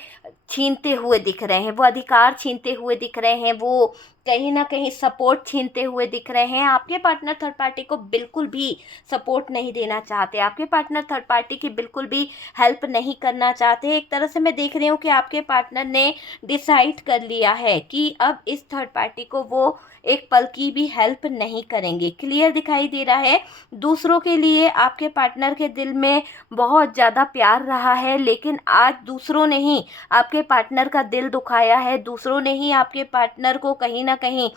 छीनते हुए दिख रहे हैं, वो अधिकार छीनते हुए दिख रहे हैं, वो कहीं ना कहीं सपोर्ट छीनते हुए दिख रहे हैं। आपके पार्टनर थर्ड पार्टी को बिल्कुल भी सपोर्ट नहीं देना चाहते, आपके पार्टनर थर्ड पार्टी की बिल्कुल भी हेल्प नहीं करना चाहते। एक तरह से मैं देख रही हूँ कि आपके पार्टनर ने डिसाइड कर लिया है कि अब इस थर्ड पार्टी को वो एक पल की भी हेल्प नहीं करेंगे। क्लियर दिखाई दे रहा है। दूसरों के लिए आपके पार्टनर के दिल में बहुत ज़्यादा प्यार रहा है, लेकिन आज दूसरों ने ही आपके पार्टनर का दिल दुखाया है। दूसरों ने ही आपके पार्टनर को कहीं ना कहीं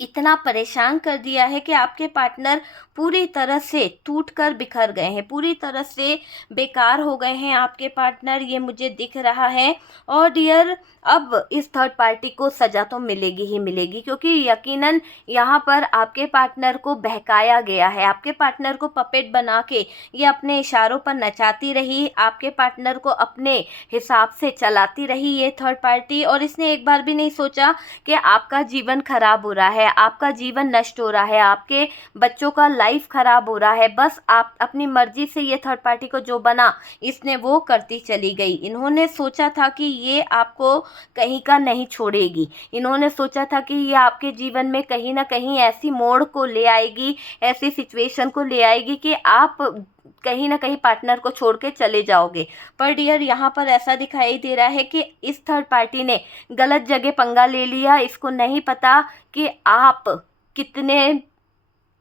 इतना परेशान कर दिया है कि आपके पार्टनर पूरी तरह से टूट कर बिखर गए हैं, पूरी तरह से बेकार हो गए हैं आपके पार्टनर, ये मुझे दिख रहा है। और डियर अब इस थर्ड पार्टी को सज़ा तो मिलेगी ही मिलेगी, क्योंकि यकीनन यहाँ पर आपके पार्टनर को बहकाया गया है। आपके पार्टनर को पपेट बना के ये अपने इशारों पर नचाती रही, आपके पार्टनर को अपने हिसाब से चलाती रही ये थर्ड पार्टी, और इसने एक बार भी नहीं सोचा कि आपका जीवन खराब हो रहा है, है, आपका जीवन नष्ट हो रहा है, आपके बच्चों का लाइफ खराब हो रहा है, बस आप अपनी मर्जी से ये थर्ड पार्टी को जो बना इसने वो करती चली गई। इन्होंने सोचा था कि ये आपको कहीं का नहीं छोड़ेगी, इन्होंने सोचा था कि ये आपके जीवन में कहीं ना कहीं ऐसी मोड़ को ले आएगी, ऐसी सिचुएशन को ले आएगी कि आप कहीं ना कहीं पार्टनर को छोड़ के चले जाओगे। पर डियर यहाँ पर ऐसा दिखाई दे रहा है कि इस थर्ड पार्टी ने गलत जगह पंगा ले लिया। इसको नहीं पता कि आप कितने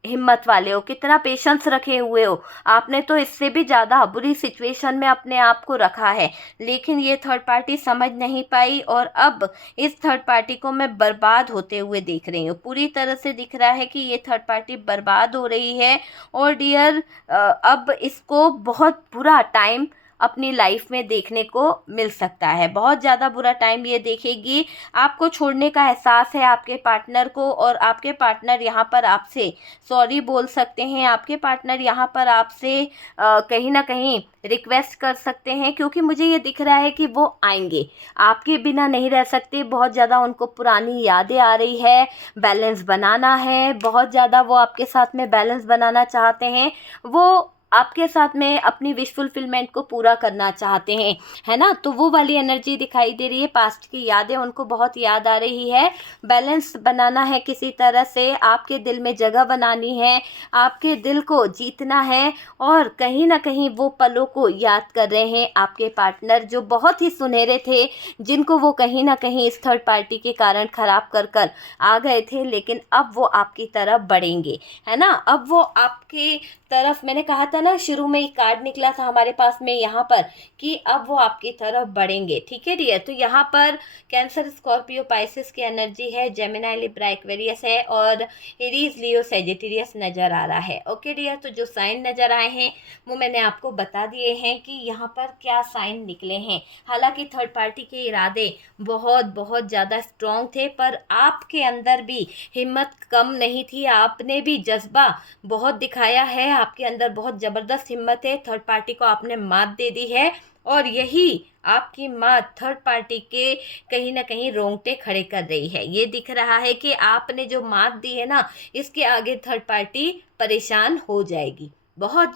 हिम्मत वाले हो, कितना पेशेंस रखे हुए हो। आपने तो इससे भी ज़्यादा बुरी सिचुएशन में अपने आप को रखा है, लेकिन ये थर्ड पार्टी समझ नहीं पाई और अब इस थर्ड पार्टी को मैं बर्बाद होते हुए देख रही हूँ। पूरी तरह से दिख रहा है कि ये थर्ड पार्टी बर्बाद हो रही है। और डियर अब इसको बहुत बुरा टाइम अपनी लाइफ में देखने को मिल सकता है, बहुत ज़्यादा बुरा टाइम ये देखेगी। आपको छोड़ने का एहसास है आपके पार्टनर को, और आपके पार्टनर यहाँ पर आपसे सॉरी बोल सकते हैं। आपके पार्टनर यहाँ पर आपसे कहीं ना कहीं रिक्वेस्ट कर सकते हैं, क्योंकि मुझे ये दिख रहा है कि वो आएंगे, आपके बिना नहीं रह सकते। बहुत ज़्यादा उनको पुरानी यादें आ रही है, बैलेंस बनाना है, बहुत ज़्यादा वो आपके साथ में बैलेंस बनाना चाहते हैं। वो आपके साथ में अपनी विश फुलफिलमेंट को पूरा करना चाहते हैं, है ना। तो वो वाली एनर्जी दिखाई दे रही है, पास्ट की यादें उनको बहुत याद आ रही है। बैलेंस बनाना है, किसी तरह से आपके दिल में जगह बनानी है, आपके दिल को जीतना है। और कहीं ना कहीं वो पलों को याद कर रहे हैं आपके पार्टनर, जो बहुत ही सुनहरे थे, जिनको वो कहीं ना कहीं इस थर्ड पार्टी के कारण ख़राब कर कर आ गए थे। लेकिन अब वो आपकी तरफ बढ़ेंगे, है ना। अब वो आपकी तरफ, मैंने कहा था ना शुरू में ही कार्ड निकला था हमारे पास में यहाँ पर कि अब वो आपकी तरफ बढ़ेंगे, ठीक है डियर। तो यहाँ पर कैंसर, स्कॉर्पियो, पाइसेस की एनर्जी है, जेमिनाई, लिब्रा, एक्वेरियस है, और एरीज, लियो, सेजिटेरियस नज़र आ रहा है। ओके डियर, तो जो साइन नज़र आए हैं वो मैंने आपको बता दिए हैं कि यहाँ पर क्या साइन निकले हैं। हालांकि थर्ड पार्टी के इरादे बहुत बहुत ज़्यादा स्ट्रॉन्ग थे, पर आपके अंदर भी हिम्मत कम नहीं थी, आपने भी जज्बा बहुत दिखाया है, आपके अंदर बहुत ज़बरदस्त हिम्मत है। थर्ड पार्टी को आपने मात दे दी है, और यही आपकी मात थर्ड पार्टी के कहीं ना कहीं रोंगटे खड़े कर रही है। ये दिख रहा है कि आपने जो मात दी है ना, इसके आगे थर्ड पार्टी परेशान हो जाएगी, बहुत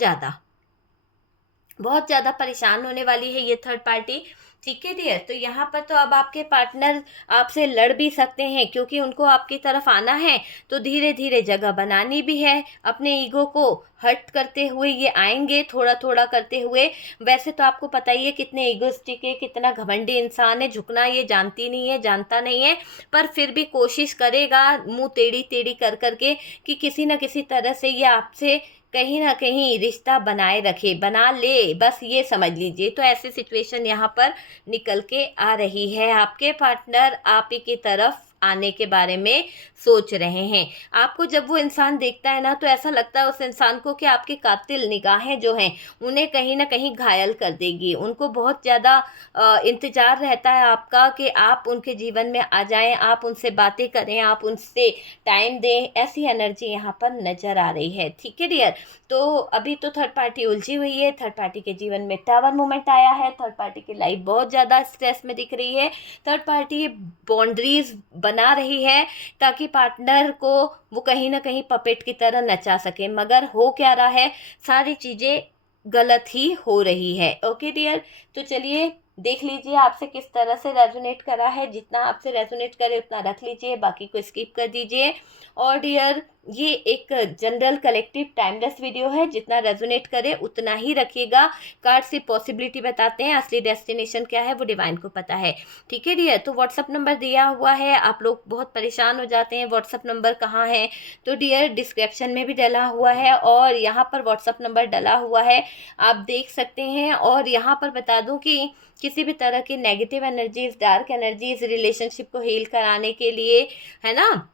ज़्यादा परेशान होने वाली है ये थर्ड पार्टी, ठीक है डियर। तो यहाँ पर तो अब आपके पार्टनर आपसे लड़ भी सकते हैं, क्योंकि उनको आपकी तरफ आना है तो धीरे धीरे जगह बनानी भी है। अपने ईगो को हर्ट करते हुए ये आएंगे, थोड़ा थोड़ा करते हुए। वैसे तो आपको पता ही है कितने ईगोइस्टिक है, कितना घमंडी इंसान है, झुकना ये जानती नहीं है, जानता नहीं है, पर फिर भी कोशिश करेगा मुंह टेढ़ी टेढ़ी कर करके कि किसी न किसी तरह से ये आपसे कहीं ना कहीं रिश्ता बनाए रखे, बना ले, बस ये समझ लीजिए। तो ऐसी सिचुएशन यहाँ पर निकल के आ रही है। आपके पार्टनर आप ही की तरफ आने के बारे में सोच रहे हैं। आपको जब वो इंसान देखता है ना, तो ऐसा लगता है उस इंसान को कि आपकी कातिल निगाहें जो हैं उन्हें कहीं ना कहीं घायल कर देगी। उनको बहुत ज़्यादा इंतज़ार रहता है आपका कि आप उनके जीवन में आ जाएं, आप उनसे बातें करें, आप उनसे टाइम दें। ऐसी एनर्जी यहाँ पर नज़र आ रही है, ठीक है डियर। तो अभी तो थर्ड पार्टी उलझी हुई है, थर्ड पार्टी के जीवन में टावर मोमेंट आया है, थर्ड पार्टी की लाइफ बहुत ज़्यादा स्ट्रेस में दिख रही है। थर्ड पार्टी बाउंड्रीज बना रही है ताकि पार्टनर को वो कहीं ना कहीं पपेट की तरह नचा सके, मगर हो क्या रहा है, सारी चीज़ें गलत ही हो रही है। ओके डियर, तो चलिए देख लीजिए आपसे किस तरह से रेजोनेट करा है। जितना आपसे रेजोनेट करे उतना रख लीजिए, बाकी को स्किप कर दीजिए। और डियर, ये एक जनरल कलेक्टिव टाइमलेस वीडियो है, जितना रेजोनेट करे उतना ही रखिएगा। कार्ड से पॉसिबिलिटी बताते हैं, असली डेस्टिनेशन क्या है वो डिवाइन को पता है, ठीक है डियर। तो व्हाट्सअप नंबर दिया हुआ है, आप लोग बहुत परेशान हो जाते हैं व्हाट्सअप नंबर कहाँ है, तो डियर डिस्क्रिप्शन में भी डला हुआ है और यहाँ पर व्हाट्सअप नंबर डला हुआ है, आप देख सकते हैं। और यहाँ पर बता दूँ कि किसी भी तरह की negative energies, dark energies, relationship को हील कराने के लिए, है ना,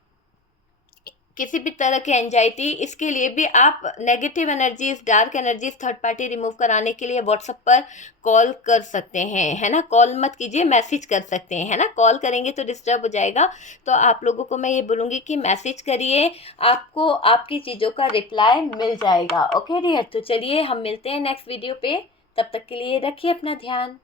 किसी भी तरह की एंजाइटी, इसके लिए भी आप negative energies, dark energies, third party remove कराने के लिए व्हाट्सएप पर कॉल कर सकते हैं, है ना। कॉल मत कीजिए, मैसेज कर सकते हैं, है ना। कॉल करेंगे तो डिस्टर्ब हो जाएगा, तो आप लोगों को मैं ये बोलूँगी कि मैसेज करिए, आपको आपकी चीज़ों का रिप्लाई मिल जाएगा। ओके डियर, तो चलिए हम मिलते हैं नेक्स्ट वीडियो पे, तब तक के लिए रखिए अपना ध्यान।